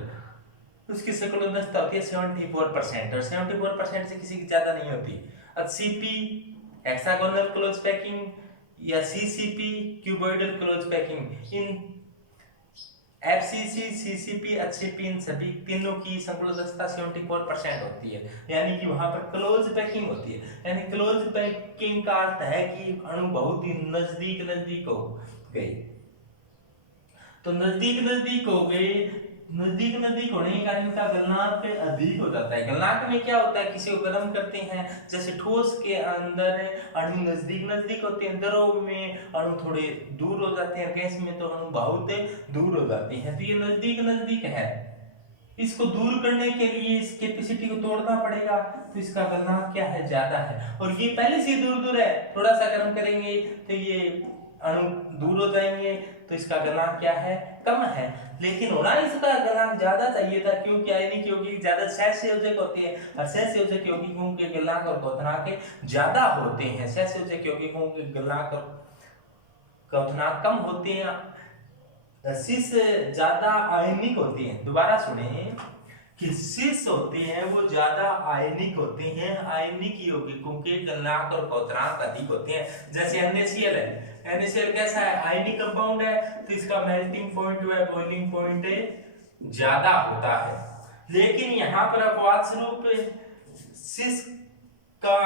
उसकी संकुलन दक्षता होती है 74%, और 74% से किसी की ज्यादा नहीं होती। एचसीपी हेक्सागोनल क्लोज पैकिंग या सीसीपी क्यूबॉइडल क्लोज पैकिंग, इन एफसीसी, सीसीपी, एचसीपी इन सभी तीनों की संकुलन दक्षता 74% होती है, यानी कि वहां पर क्लोज पैकिंग होती है। यानी क्लोज पैकिंग का अर्थ है कि अणु बहुत ही नजदीक नजदीक हो गए। तो नजदीक नजदीक हो गए, नजदीक नजदीक होने के कारण इनका गलनांक अधिक हो जाता है। गलनांक में क्या होता है, किसी को गर्म करते हैं, जैसे ठोस के अंदर अणु नजदीक नजदीक होते हैं, द्रव में अणु थोड़े दूर हो जाते हैं, गैस में तो अणु बहुत दूर हो जाती हैं। तो ये नजदीक नजदीक है, इसको दूर करने के लिए इस कैपेसिटी को तोड़ना पड़ेगा, तो इसका गलनांक क्या है, ज्यादा है। और ये पहले से दूर दूर है, थोड़ा सा गर्म करेंगे तो ये अणु दूर हो जाएंगे, तो इसका गलनांक क्या है, कम है। लेकिन होना इसका गलनांक ज्यादा चाहिए था, क्योंकि आयनिक यौगिक ज्यादा सहसंयोजक होते हैं, और सहसंयोजक यौगिकों के गलनांक और क्वथनांक ज्यादा होते हैं। सहसंयोजक यौगिकों के गलनांक और क्वथनांक कम होते हैं। सिस ज्यादा आयनिक होती हैं, दोबारा सुनिए कि सिस होते हैं वो ज्यादा आयनिक होते हैं, आयनिक यौगिकों के गलनांक और क्वथनांक अधिक होते हैं। जैसे NaCl है, NaCl कैसा है, आयनिक कंपाउंड है, तो इसका मेल्टिंग पॉइंट व बॉइलिंग पॉइंट ज्यादा होता है। लेकिन यहाँ पर अपवाद स्वरूप सिस का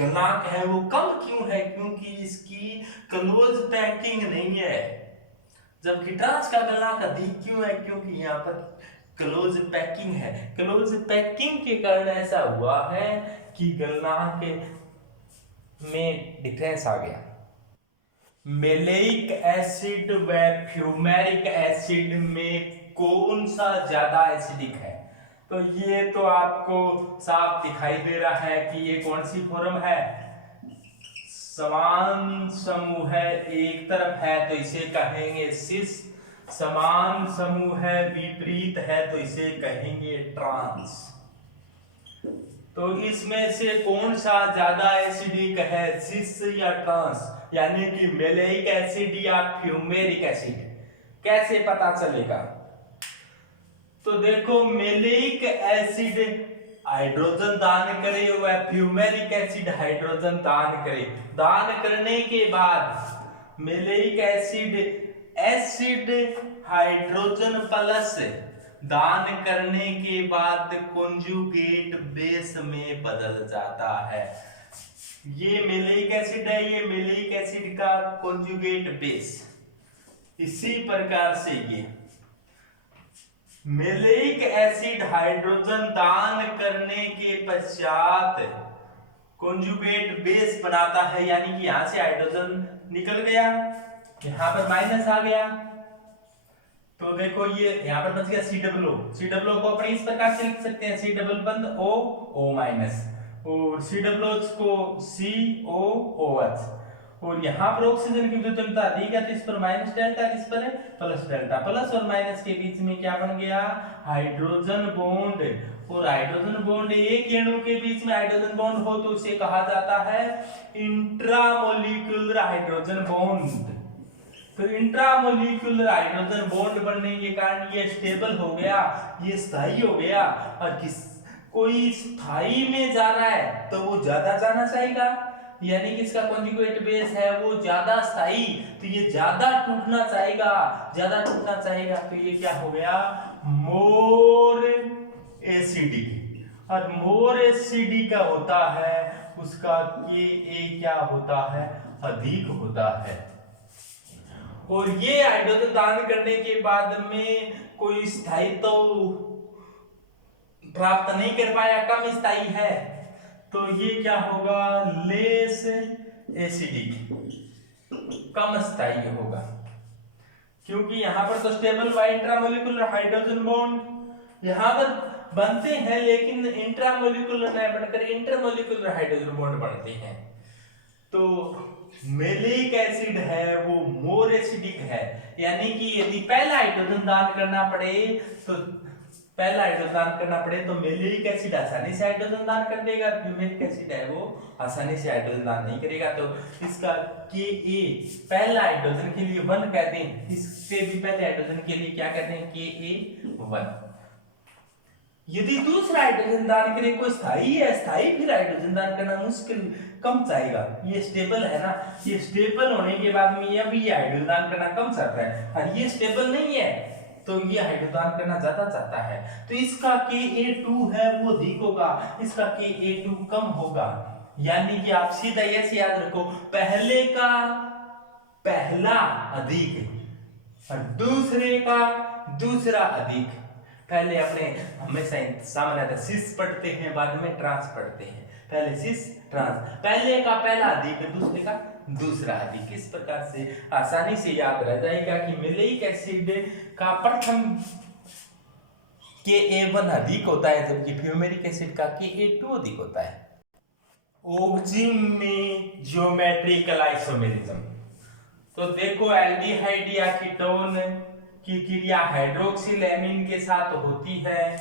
गलनांक है वो कम क्यों है, क्योंकि इसकी क्लोज पैकिंग नहीं है। जबकि ट्रांस का गलनांक अधिक क्यों है, क्योंकि यहाँ पर क्लोज पैकिंग है। क्लोज पैकिंग के कारण ऐसा हुआ है कि गलनांक में डिफरेंस आ गया। मेलेइक एसिड व फ्यूमेरिक एसिड में कौन सा ज्यादा एसिडिक है, तो ये तो आपको साफ दिखाई दे रहा है कि ये कौन सी फॉर्म है, समान समूह है, एक तरफ है तो इसे कहेंगे सिस, समान समूह है विपरीत है तो इसे कहेंगे ट्रांस। तो इसमें से कौन सा ज्यादा एसिडिक है, सिस या ट्रांस, यानी कि मेलेइक एसिड या फ्यूमेरिक एसिड, कैसे पता चलेगा। तो देखो मेलेइक एसिड हाइड्रोजन दान करे व फ्यूमेरिक एसिड हाइड्रोजन दान करे, दान करने के बाद maleic acid acid hydrogen plus दान करने के बाद कॉन्जुगेट बेस में बदल जाता है। ये मेलेइक एसिड है, ये मेलेइक एसिड का कॉन्जुगेट बेस। इसी प्रकार से ये मेलेइक एसिड हाइड्रोजन दान करने के पश्चात कॉन्जुगेट बेस बनाता है, यानी कि यहां से हाइड्रोजन निकल गया, यहां पर माइनस आ गया, तो देखो ये यहाँ पर बच गया COO। COO को अपने इस प्रकार से लिख सकते हैं, C डबल बंद O O माइनस, और COOH को COOH, और यहाँ पर ऑक्सीजन की विद्युत अधिक है तो इस पर माइनस डेल्टा, इस पर प्लस डेल्टा, प्लस और माइनस के बीच में क्या बन गया, हाइड्रोजन बॉन्ड। और हाइड्रोजन बॉन्ड एक अणु के बीच में हाइड्रोजन बॉन्ड हो तो उसे कहा जाता है इंट्रामोलिक्यूलर हाइड्रोजन बॉन्ड। तो इंट्रामोलिक्यूलर हाइड्रोजन बॉन्ड बनने के कारण ये स्टेबल हो गया, ये स्थायी हो गया। और कोई स्थायी में जा रहा है तो वो ज्यादा जाना चाहेगा, यानी कि इसका कॉन्जुगेट बेस है वो ज्यादा स्थायी, तो ये ज्यादा टूटना चाहेगा, ज्यादा टूटना चाहेगा, तो ये क्या हो गया, मोर एसिडिक। और मोर एसिडिक का होता है उसका Ka क्या होता है, अधिक होता है। और ये हाइड्रोजन दान करने के बाद में कोई स्थायित्व प्राप्त नहीं कर पाया, कम स्थायी है, तो ये क्या होगा, लेस एसिडिक, कम स्थायी होगा, क्योंकि यहां पर तो stable by intramolecular hydrogen bond यहां पर बनते हैं, लेकिन इंट्रामोलिकुलर नहीं बनकर इंटरमोलिकुलर हाइड्रोजन बॉन्ड बनते हैं। तो मेलिक एसिड है वो मोर एसिडिक है, यानी कि यदि पहला हाइड्रोजन दान करना पड़े तो मेलिक एसिड आसानी से हाइड्रोजन दान कर देगा, फ्यूमेरिक एसिड है वो आसानी से हाइड्रोजन दान नहीं करेगा। तो इसका Ka पहला हाइड्रोजन के लिए 1 कह दें, इससे भी पहले हाइड्रोजन के लिए क्या कहते हैं, Ka 1। यदि दूसरा हाइड्रोजन दान करे कोई स्थायी है, स्थायी फिर हाइड्रोजन दान करना मुश्किल, कम जाएगा। ये स्टेबल है ना, ये स्टेबल होने के बाद में ये हाइड्रोजन दान करना कम चाहता है, और ये स्टेबल नहीं है तो ये हाइड्रोजन दान करना ज्यादा चाहता है। तो इसका Ka2 है वो अधिक होगा, इसका Ka2 कम होगा। यानी कि आप सीधा ऐसे याद रखो, पहले का पहला अधिक और दूसरे का दूसरा अधिक। पहले अपने हमेशा सामान्यतः सिस पढ़ते हैं, बाद में ट्रांस पढ़ते हैं, पहले सिस ट्रांस, पहले का पहला अधिक दूसरे का दूसरा अधिक। इस प्रकार से आसानी से याद रह जाएगा कि मेलिक एसिड का प्रथम Ka1 अधिक होता है, जबकि फ्यूमेरिक एसिड का Ka2 अधिक होता है। ऑक्जिम में ज्योमेट्रिकल आइसोमेरिज्म, तो देखो एल्डिहाइड या कीटोन की क्रिया हाइड्रोक्सिल एमीन के साथ होती है,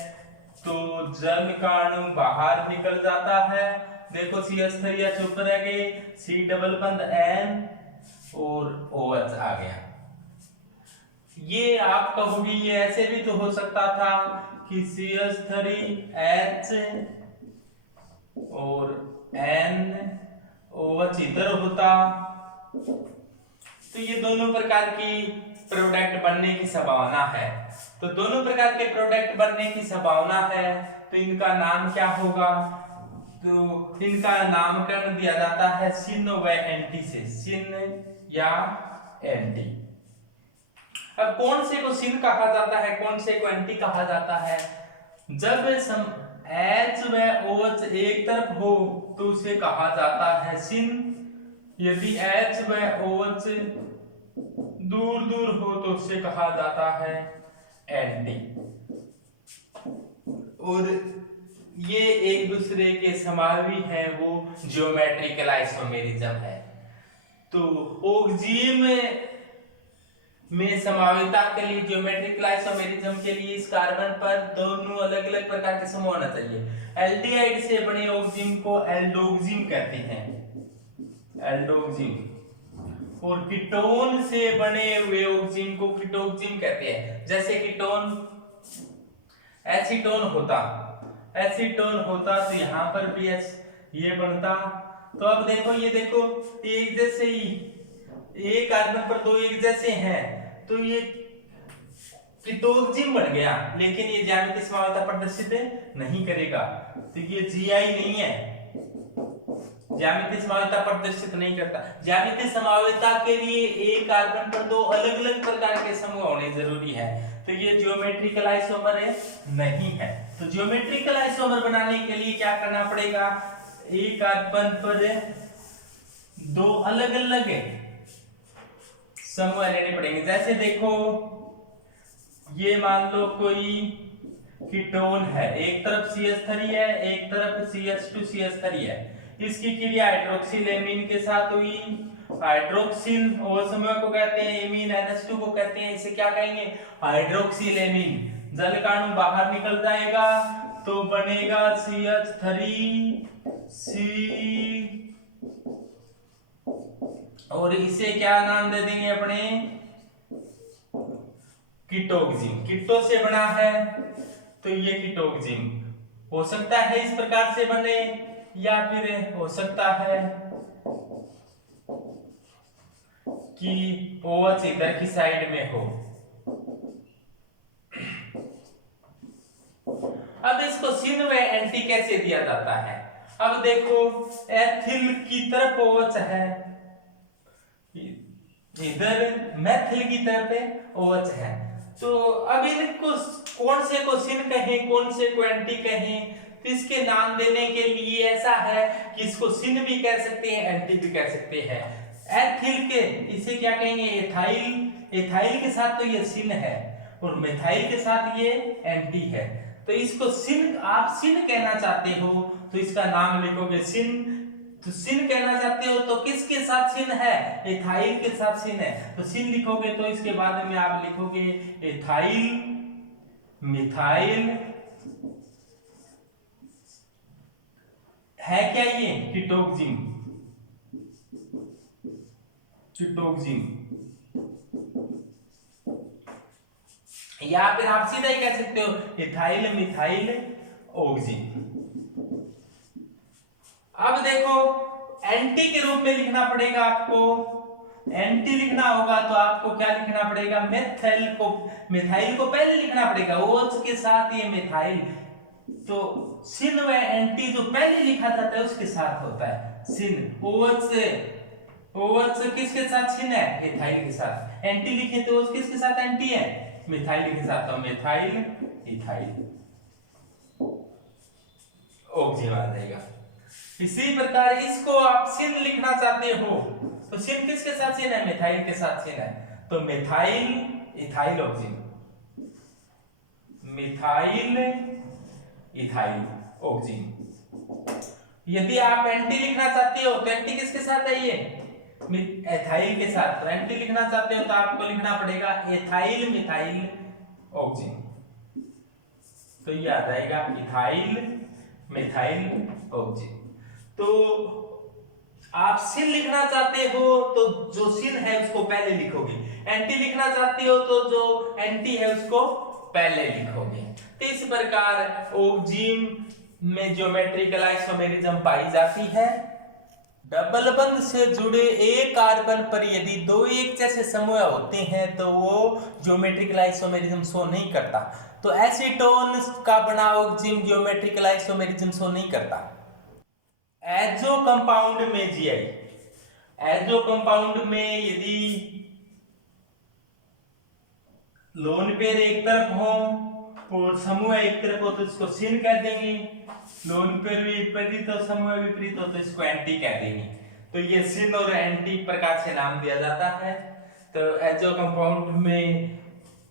तो जल का अणु बाहर निकल जाता है। देखो CH3 चुप रह गए, C डबल बंद N और OH आ गया। ये आप कहोगे ये ऐसे भी तो हो सकता था कि CH3H और N OH इधर होता, तो ये दोनों प्रकार की प्रोडक्ट बनने की संभावना है। तो दोनों प्रकार के प्रोडक्ट बनने की संभावना है, तो इनका नाम क्या होगा, तो इनका नामकरण दिया जाता है सिन व एंटी से, सिन या एंटी। अब कौन से को सिन कहा जाता है, कौन से को एंटी कहा जाता है, जब H व OH एक तरफ हो तो उसे कहा जाता है सिन, यदि H व OH दूर दूर हो तो उसे कहा जाता है एंटी। और ये एक दूसरे के समावी है, वो ज्योमेट्रिकल आइसोमेरिज्म है। तो ऑक्जिम में समाविता के लिए, ज्योमेट्रिकल आइसोमेरिज्म के लिए इस कार्बन पर दोनों अलग अलग प्रकार के समूह होना चाहिए। एल्डिहाइड से बने ऑक्जिम को एल्डोक्सिम कहते हैं, एल्डोक्सिम, और कीटोन से बने हुए ऑक्जिम को कीटोक्सिम कहते हैं। जैसे कीटोन एसीटोन होता तो यहां पर भी ये बनता। तो अब देखो, ये देखो एक जैसे ही एक कार्बन पर दो एक जैसे हैं, तो ये कीटोक्सिम बन गया, लेकिन ये ज्यामितीय समावता प्रदर्शित नहीं करेगा, तो ये जीआई नहीं है, ज्यामितीय समावता प्रदर्शित नहीं करता। ज्यामितीय समावता के लिए एक कार्बन पर दो अलग अलग प्रकार के समूह होने जरूरी है, तो ये ज्योमेट्रिकल आइसोमर नहीं है। तो ज्योमेट्रिकल आइसोमर बनाने के लिए क्या करना पड़ेगा, एक कार्बन पर दो अलग अलग समूह लेने पड़ेंगे। जैसे देखो, ये मान लो कोई कीटोन है, एक तरफ CH3 है, एक तरफ CH2CH3 है, इसकी क्रिया हाइड्रोक्सिल एमीन के साथ हुई। हाइड्रोक्सिल वो समूह को कहते हैं, एमीन NH2 को कहते हैं, इसे क्या कहेंगे, हाइड्रोक्सिल एमीन। जल का अणु बाहर निकल जाएगा तो बनेगा CH3C, और इसे क्या नाम दे देंगे अपने, कीटोक्सिम। कीटो से बना है तो ये कीटोक्सिम हो सकता है इस प्रकार से बने, या फिर हो सकता है कि OH इधर की साइड में हो। अब इसको सिन व एंटी कैसे दिया जाता है, अब देखो एथिल की तरफ OH है, इधर मेथिल की तरफ OH है, तो अब इनको कौन से को सिन कहें, कौन से को एंटी कहें, तो इसके नाम देने के लिए ऐसा है कि इसको सिन भी कह सकते हैं, एंटी भी कह सकते हैं। एथिल के इसे क्या कहेंगे, एथाइल। एथाइल के साथ तो ये सिन है और मिथाइल के साथ ये एंटी है। तो इसको सिन, आप सिन कहना चाहते हो तो इसका नाम लिखोगे सिन। तो सिन कहना चाहते हो तो किसके साथ सिन है, एथाइल के साथ सिन है, तो सिन लिखोगे। तो इसके बाद में आप लिखोगे एथाइल, मिथाइल, है क्या ये कीटोक्सिन, कीटोक्सिन। या फिर आप सीधा ही कह सकते हो इथाइल मिथाइल ऑक्सिन। अब देखो एंटी के रूप में लिखना पड़ेगा आपको, एंटी लिखना होगा तो आपको क्या लिखना पड़ेगा, मेथाइल को, मिथाइल को पहले लिखना पड़ेगा, OH के साथ ये मिथाइल। तो सिन व एंटी जो पहले लिखा जाता है उसके साथ होता है सिन। OH से, OH किसके साथ सिन है, एथाइल के साथ। एंटी लिखे तो OH किसके साथ एंटी है, मिथाइल के साथ। तो मिथाइल इथाइल ऑक्सिन आ जाएगा। इसी प्रकार इसको आप सिन लिखना चाहते हो तो सिन किसके साथ सिन है, मिथाइल के साथ सिन है। तो methyl ethyl auxin, methyl ethyl auxin. यदि आप एंटी लिखना चाहते हो तो एंटी किसके साथ है, ये एथाइल के साथ। तो एंटी लिखना चाहते हो तो आपको लिखना पड़ेगा एथाइल मिथाइल ऑक्सिन। तो ये आ जाएगा इथाइल मिथाइल ऑक्सिन। तो आप सिन लिखना चाहते हो तो जो सिन है उसको पहले लिखोगे, एंटी लिखना चाहते हो तो जो एंटी है उसको पहले लिखोगे। तो इस प्रकार ऑक्सिन में ज्योमेट्रिकल आइसोमेरिज्म पाई जाती है। डबल बंध से जुड़े एक कार्बन पर यदि दो एक जैसे समूह होते हैं तो वो ज्योमेट्रिकल आइसोमेरिज्म शो नहीं करता। तो एसीटोन का बना ऑक्सिन ज्योमेट्रिकल आइसोमेरिज्म शो नहीं करता। एजो कंपाउंड में जीआई, एजो कंपाउंड में यदि लोन पेयर एक तरफ हो और समूह एक तरफ हो तो इसको सिन कह देंगे। लोन पेयर विपरीत और समूह विपरीत हो तो इसको एंटी कह देंगे। तो ये सिन और एंटी प्रकार से नाम दिया जाता है। तो एजो कंपाउंड में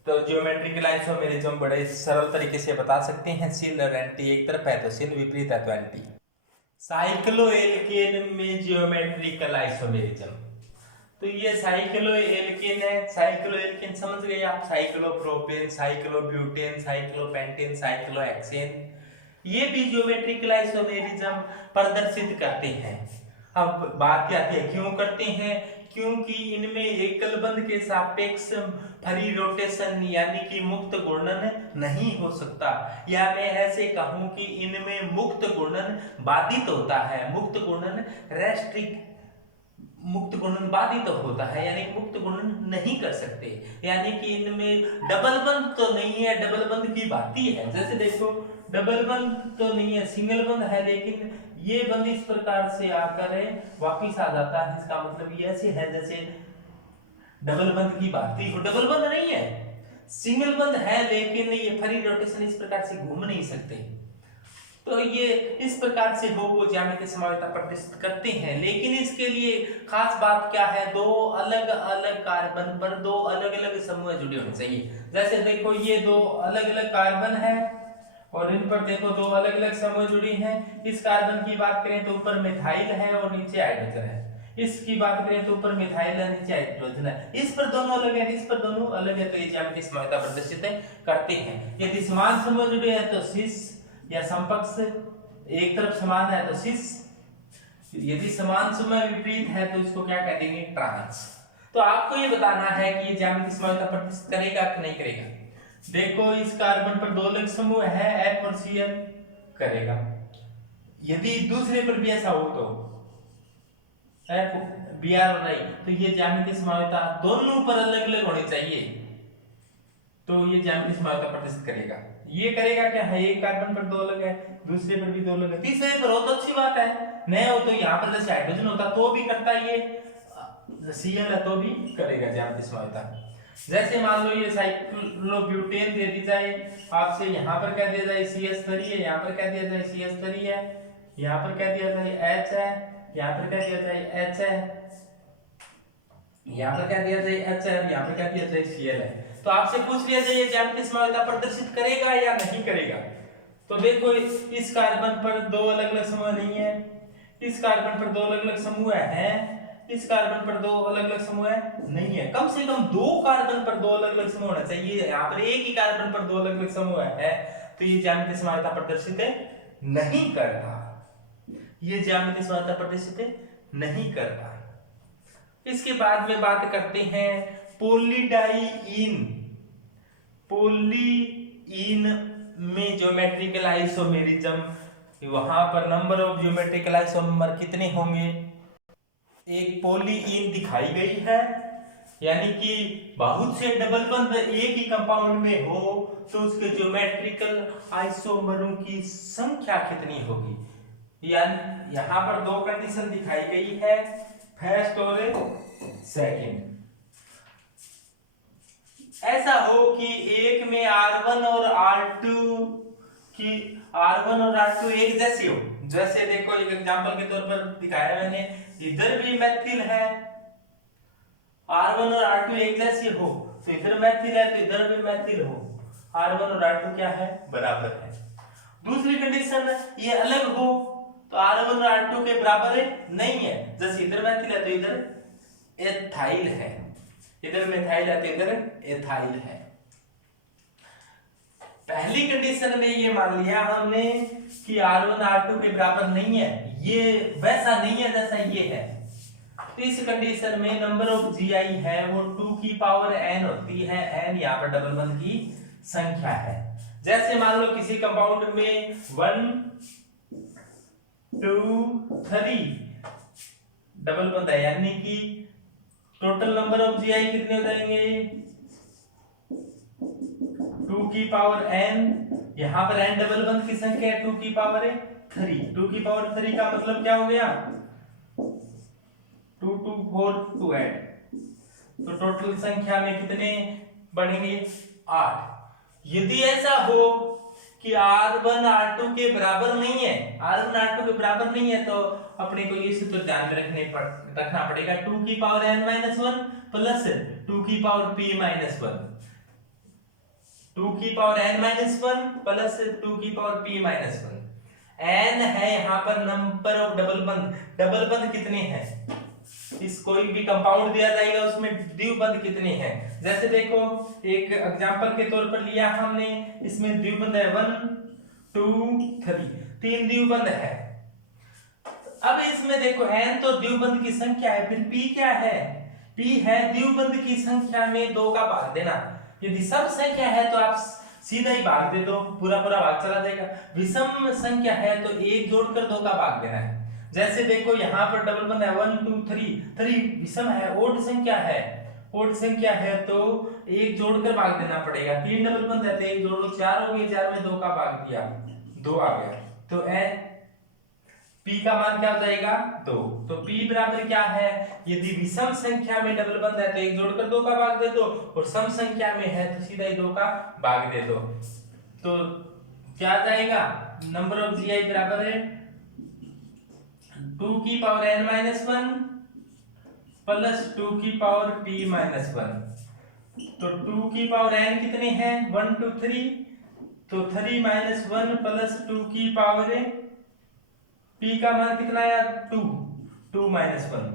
तो ज्योमेट्रिकल आइसोमेरिज्म बड़े सरल तरीके से बता सकते हैं। सिन और एंटी एक तरफ है तो सिन, विपरीत है तो एंटी। साइक्लोएल्केन में ज्योमेट्रिकल आइसोमेरिज्म, तो ये साइक्लोएल्केन है। साइक्लोएल्केन समझ गए आप, साइक्लोप्रोपेन, साइक्लोब्यूटेन, साइक्लोपेंटेन, साइक्लोहेक्सेन, ये भी ज्योमेट्रिकल आइसोमेरिज्म प्रदर्शित करते हैं। अब बात क्या आती है क्यों करते हैं, क्योंकि इनमें एकल बंध के सापेक्ष फ्री रोटेशन यानी कि मुक्त घूर्णन नहीं हो सकता। या मैं ऐसे कहूं कि इनमें मुक्त घूर्णन बाधित होता है, मुक्त घूर्णन मुक्त घूर्णन बाधित होता है, यानी मुक्त घूर्णन नहीं कर सकते। यानी कि इनमें डबल बंध तो नहीं है, डबल बंध की भांति है। जैसे देखो डबल बंध तो नहीं है, सिंगल बंध है, लेकिन ये बंध इस प्रकार से आकर वापिस आ जाता है। इसका मतलब ये ऐसे है जैसे डबल बंध की भांति हो। डबल बंध नहीं है, सिंगल बंध है, लेकिन ये फ्री रोटेशन इस प्रकार से घूम नहीं सकते। तो ये इस प्रकार से वो ज्यामितीय समवायता प्रदर्शित करते हैं। लेकिन इसके लिए खास बात क्या है, दो अलग अलग कार्बन पर दो अलग अलग समूह जुड़े होने चाहिए। जैसे देखो ये दो अलग अलग कार्बन है और इन पर देखो दो अलग अलग समूह जुड़ी हैं। इस कार्बन की बात करें तो ऊपर मिथाइल है और नीचे हाइड्रोजन है। इसकी बात करें तो ऊपर मिथाइल है, नीचे हाइड्रोजन है। इस पर दोनों अलग है, इस पर दोनों अलग है, तो ये ज्यामितीय समवायता प्रदर्शित करते हैं। यदि समान समूह जुड़े हैं तो सिस या समपक्ष, एक तरफ समान है तो सिस, यदि समान समूह विपरीत है तो इसको क्या कह देंगे, ट्रांस। तो आपको ये बताना है कि ये ज्यामितीय समवायता प्रदर्शित करेगा कि नहीं करेगा। देखो इस कार्बन पर दो अलग समूह है, F और Cl, करेगा। यदि दूसरे पर भी ऐसा हो तो F, Br और I, तो ये ज्यामितीय समवायता दोनों पर अलग अलग होनी चाहिए, तो ये ज्यामितीय समवायता प्रदर्शित करेगा। ये करेगा क्या है, एक कार्बन पर दो अलग है, दूसरे पर भी दो अलग है, तीसरे पर हो तो अच्छी बात है, नहीं हो तो यहाँ पर जैसे हाइड्रोजन होता तो भी करता, ये Cl है तो भी करेगा ज्यामितीय समवायता। जैसे मान लो ये साइक्लोब्यूटेन दे दी जाए आपसे, यहाँ पर क्या दिया जाए CH3 है, यहाँ पर क्या दिया जाए CH3 है, यहाँ पर क्या दिया जाए H है, यहाँ पर क्या दिया जाए H है, यहाँ पर क्या दिया जाए H है, यहाँ पर क्या दिया जाए Cl है। तो आपसे पूछ लिया जाए ज्यामितीय समानता प्रदर्शित करेगा या नहीं करेगा। तो देखो इस कार्बन पर दो अलग अलग समूह नहीं है, इस कार्बन पर दो अलग अलग समूह है, इस कार्बन पर दो अलग अलग समूह नहीं है। कम से कम दो कार्बन पर दो अलग अलग समूह होना चाहिए, यहाँ पर एक ही कार्बन पर दो अलग अलग समूह है, तो ये ज्यामितीय समानता प्रदर्शित नहीं करता, ये ज्यामितीय समानता प्रदर्शित नहीं करता। इसके बाद में बात करते हैं पॉलीडाइईन। पॉलीईन में ज्योमेट्रिकल आइसोमेरिज्म, वहां पर नंबर ऑफ ज्योमेट्रिकल आइसोमर कितने होंगे। एक पॉलीईन दिखाई गई है, यानी कि बहुत से डबल बंध एक ही कंपाउंड में हो तो उसके ज्योमेट्रिकल आइसोमरों की संख्या कितनी होगी। यानी यहां पर दो कंडीशन दिखाई गई है, फर्स्ट और सेकंड। ऐसा हो कि एक में R1 और R2 की R1 और R2 एक जैसी हो, जैसे देखो एक एग्जांपल के तौर पर दिखाया मैंने, इधर भी मैथिल है, R1 और R2 एक जैसी हो तो इधर मैथिल है तो इधर भी मैथिल हो, R1 और R2 क्या है बराबर है। दूसरी कंडीशन ये अलग हो तो R1 और R2 के बराबर नहीं है, जैसे इधर मैथिल है तो इधर एथाइल है, इधर मिथाइल है तो इधर एथाइल है। पहली कंडीशन में ये मान लिया हमने कि R1 R2 के बराबर नहीं है, ये वैसा नहीं है जैसा ये है। तो इस कंडीशन में नंबर ऑफ GI है वो 2 की पावर n होती है, n यहाँ पर डबल बंध की संख्या है। जैसे मान लो किसी कंपाउंड में 1 2 3 डबल बंध है, यानी कि टोटल नंबर ऑफ GI कितने हो जाएंगे 2 की पावर n, यहां पर n डबल बंध की संख्या है 2 की पावर 3। 2 की पावर 3 का मतलब क्या हो गया 2 2 4 2 8, तो टोटल संख्या में कितने बढ़ेंगे 8। यदि ऐसा हो कि R1 R2 के बराबर नहीं है, R1 R2 के बराबर नहीं है, तो अपने को ये सूत्र ध्यान में रखना पड़ेगा 2 की पावर n-1 प्लस 2 की पावर p-1, 2 की पावर n-1 प्लस 2 की पावर p-1। n है यहाँ पर नंबर ऑफ डबल बंध, डबल बंध कितने हैं, इस कोई भी कंपाउंड दिया जाएगा उसमें द्विबंध कितने हैं। जैसे देखो एक एग्जांपल के तौर पर लिया हमने, इसमें द्विबंध है 1 2 3, 3 द्विबंध है। अब इसमें देखो n तो द्विबंध की संख्या है, फिर p क्या है, p है द्विबंध की संख्या में 2 का भाग देना। यदि सम संख्या है तो आप सीधा ही भाग दे दो, पूरा पूरा भाग चला जाएगा। विषम संख्या है तो 1 जोड़कर 2 का भाग देना है। जैसे देखो यहाँ पर डबल बंध है 1 2 3, 3 विषम है, ओड संख्या है, ओड संख्या है तो 1 जोड़कर भाग देना पड़ेगा। 3 डबल बंध है तो 1 जोड़ो 4 हो गई, 4 में 2 का भाग दिया 2 आ गया, तो p का मान क्या हो जाएगा 2। तो p बराबर क्या है, यदि विषम संख्या में डबल बंध है तो 1 जोड़कर 2 का भाग दे दो, और सम संख्या में है तो सीधा ही 2 का भाग दे दो। तो क्या आ जाएगा नंबर ऑफ GI बराबर है 2 की पावर n-1 प्लस 2 की पावर p-1। तो 2 की पावर n कितने हैं 1 2 3, तो 3 - 1 प्लस 2 की पावर p का मान कितना आया 2 2 - 1,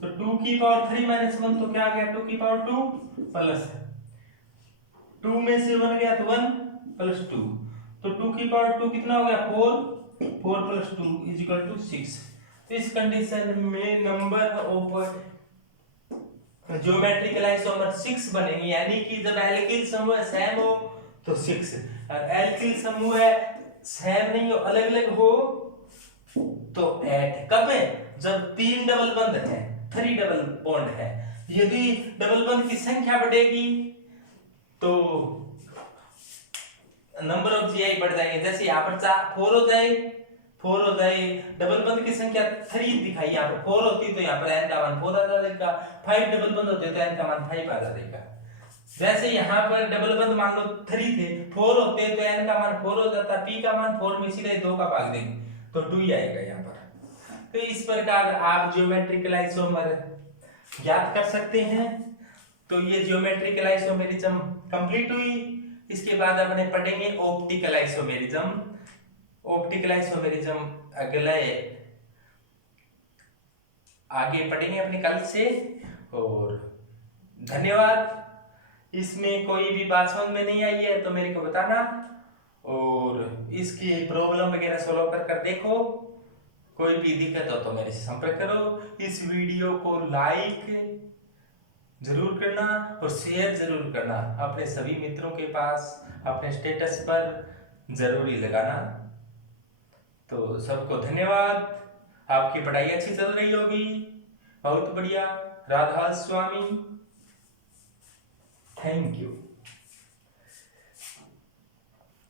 तो 2 की पावर 3 - 1 तो क्या आ गया 2 की पावर 2 प्लस 2 में से 1 गया तो 1 प्लस 2, तो 2 की पावर 2 कितना हो गया 4, 4 प्लस 2 इज इक्वल टू 6। तो इस कंडीशन में नंबर ऑफ ज्योमेट्रिकल आइसोमर 6 बनेंगे, यानी कि जब एल्किल समूह सेम हो तो 6, और एल्किल समूह सेम नहीं हो अलग अलग हो तो 8। कब है जब 3 डबल बंध है, 3 डबल बॉन्ड है। यदि डबल बंध की संख्या बढ़ेगी तो नंबर ऑफ GI बढ़ जाएंगे। जैसे यहाँ पर 4 हो जाए, 4 हो जाए, डबल बंध की संख्या 3 दिखाई, यहाँ पर 4 होती तो यहाँ पर n का मान 4 आ जाएगा, 5 डबल बंध होते तो n का मान 5 आ जाएगा। जैसे यहाँ पर डबल बंद मान लो 3 थे, 4 होते तो n का मान 4 हो जाता, p का मान 4 में सीधे 2 का भाग देंगे तो 2 ही आएगा यहाँ पर। तो इस प्रकार आप ज्योमेट्रिकल आइसोमर ज्ञात कर सकते हैं। तो ये ज्योमेट्रिकल आइसोमेरिज्म कंप्लीट हुई। इसके बाद अपने पढ़ेंगे ऑप्टिकल आइसोमेरिज्म। ऑप्टिकल आइसोमेरिज्म अगले आगे पढ़ेंगे अपने कल से। और धन्यवाद। इसमें कोई भी बात समझ में नहीं आई है तो मेरे को बताना, और इसकी प्रॉब्लम वगैरह सॉल्व कर देखो। कोई भी दिक्कत हो तो मेरे से संपर्क करो। इस वीडियो को लाइक जरूर करना और शेयर जरूर करना अपने सभी मित्रों के पास, अपने स्टेटस पर जरूरी लगाना। तो सबको धन्यवाद। आपकी पढ़ाई अच्छी चल रही होगी, बहुत बढ़िया। राधा स्वामी, थैंक यू।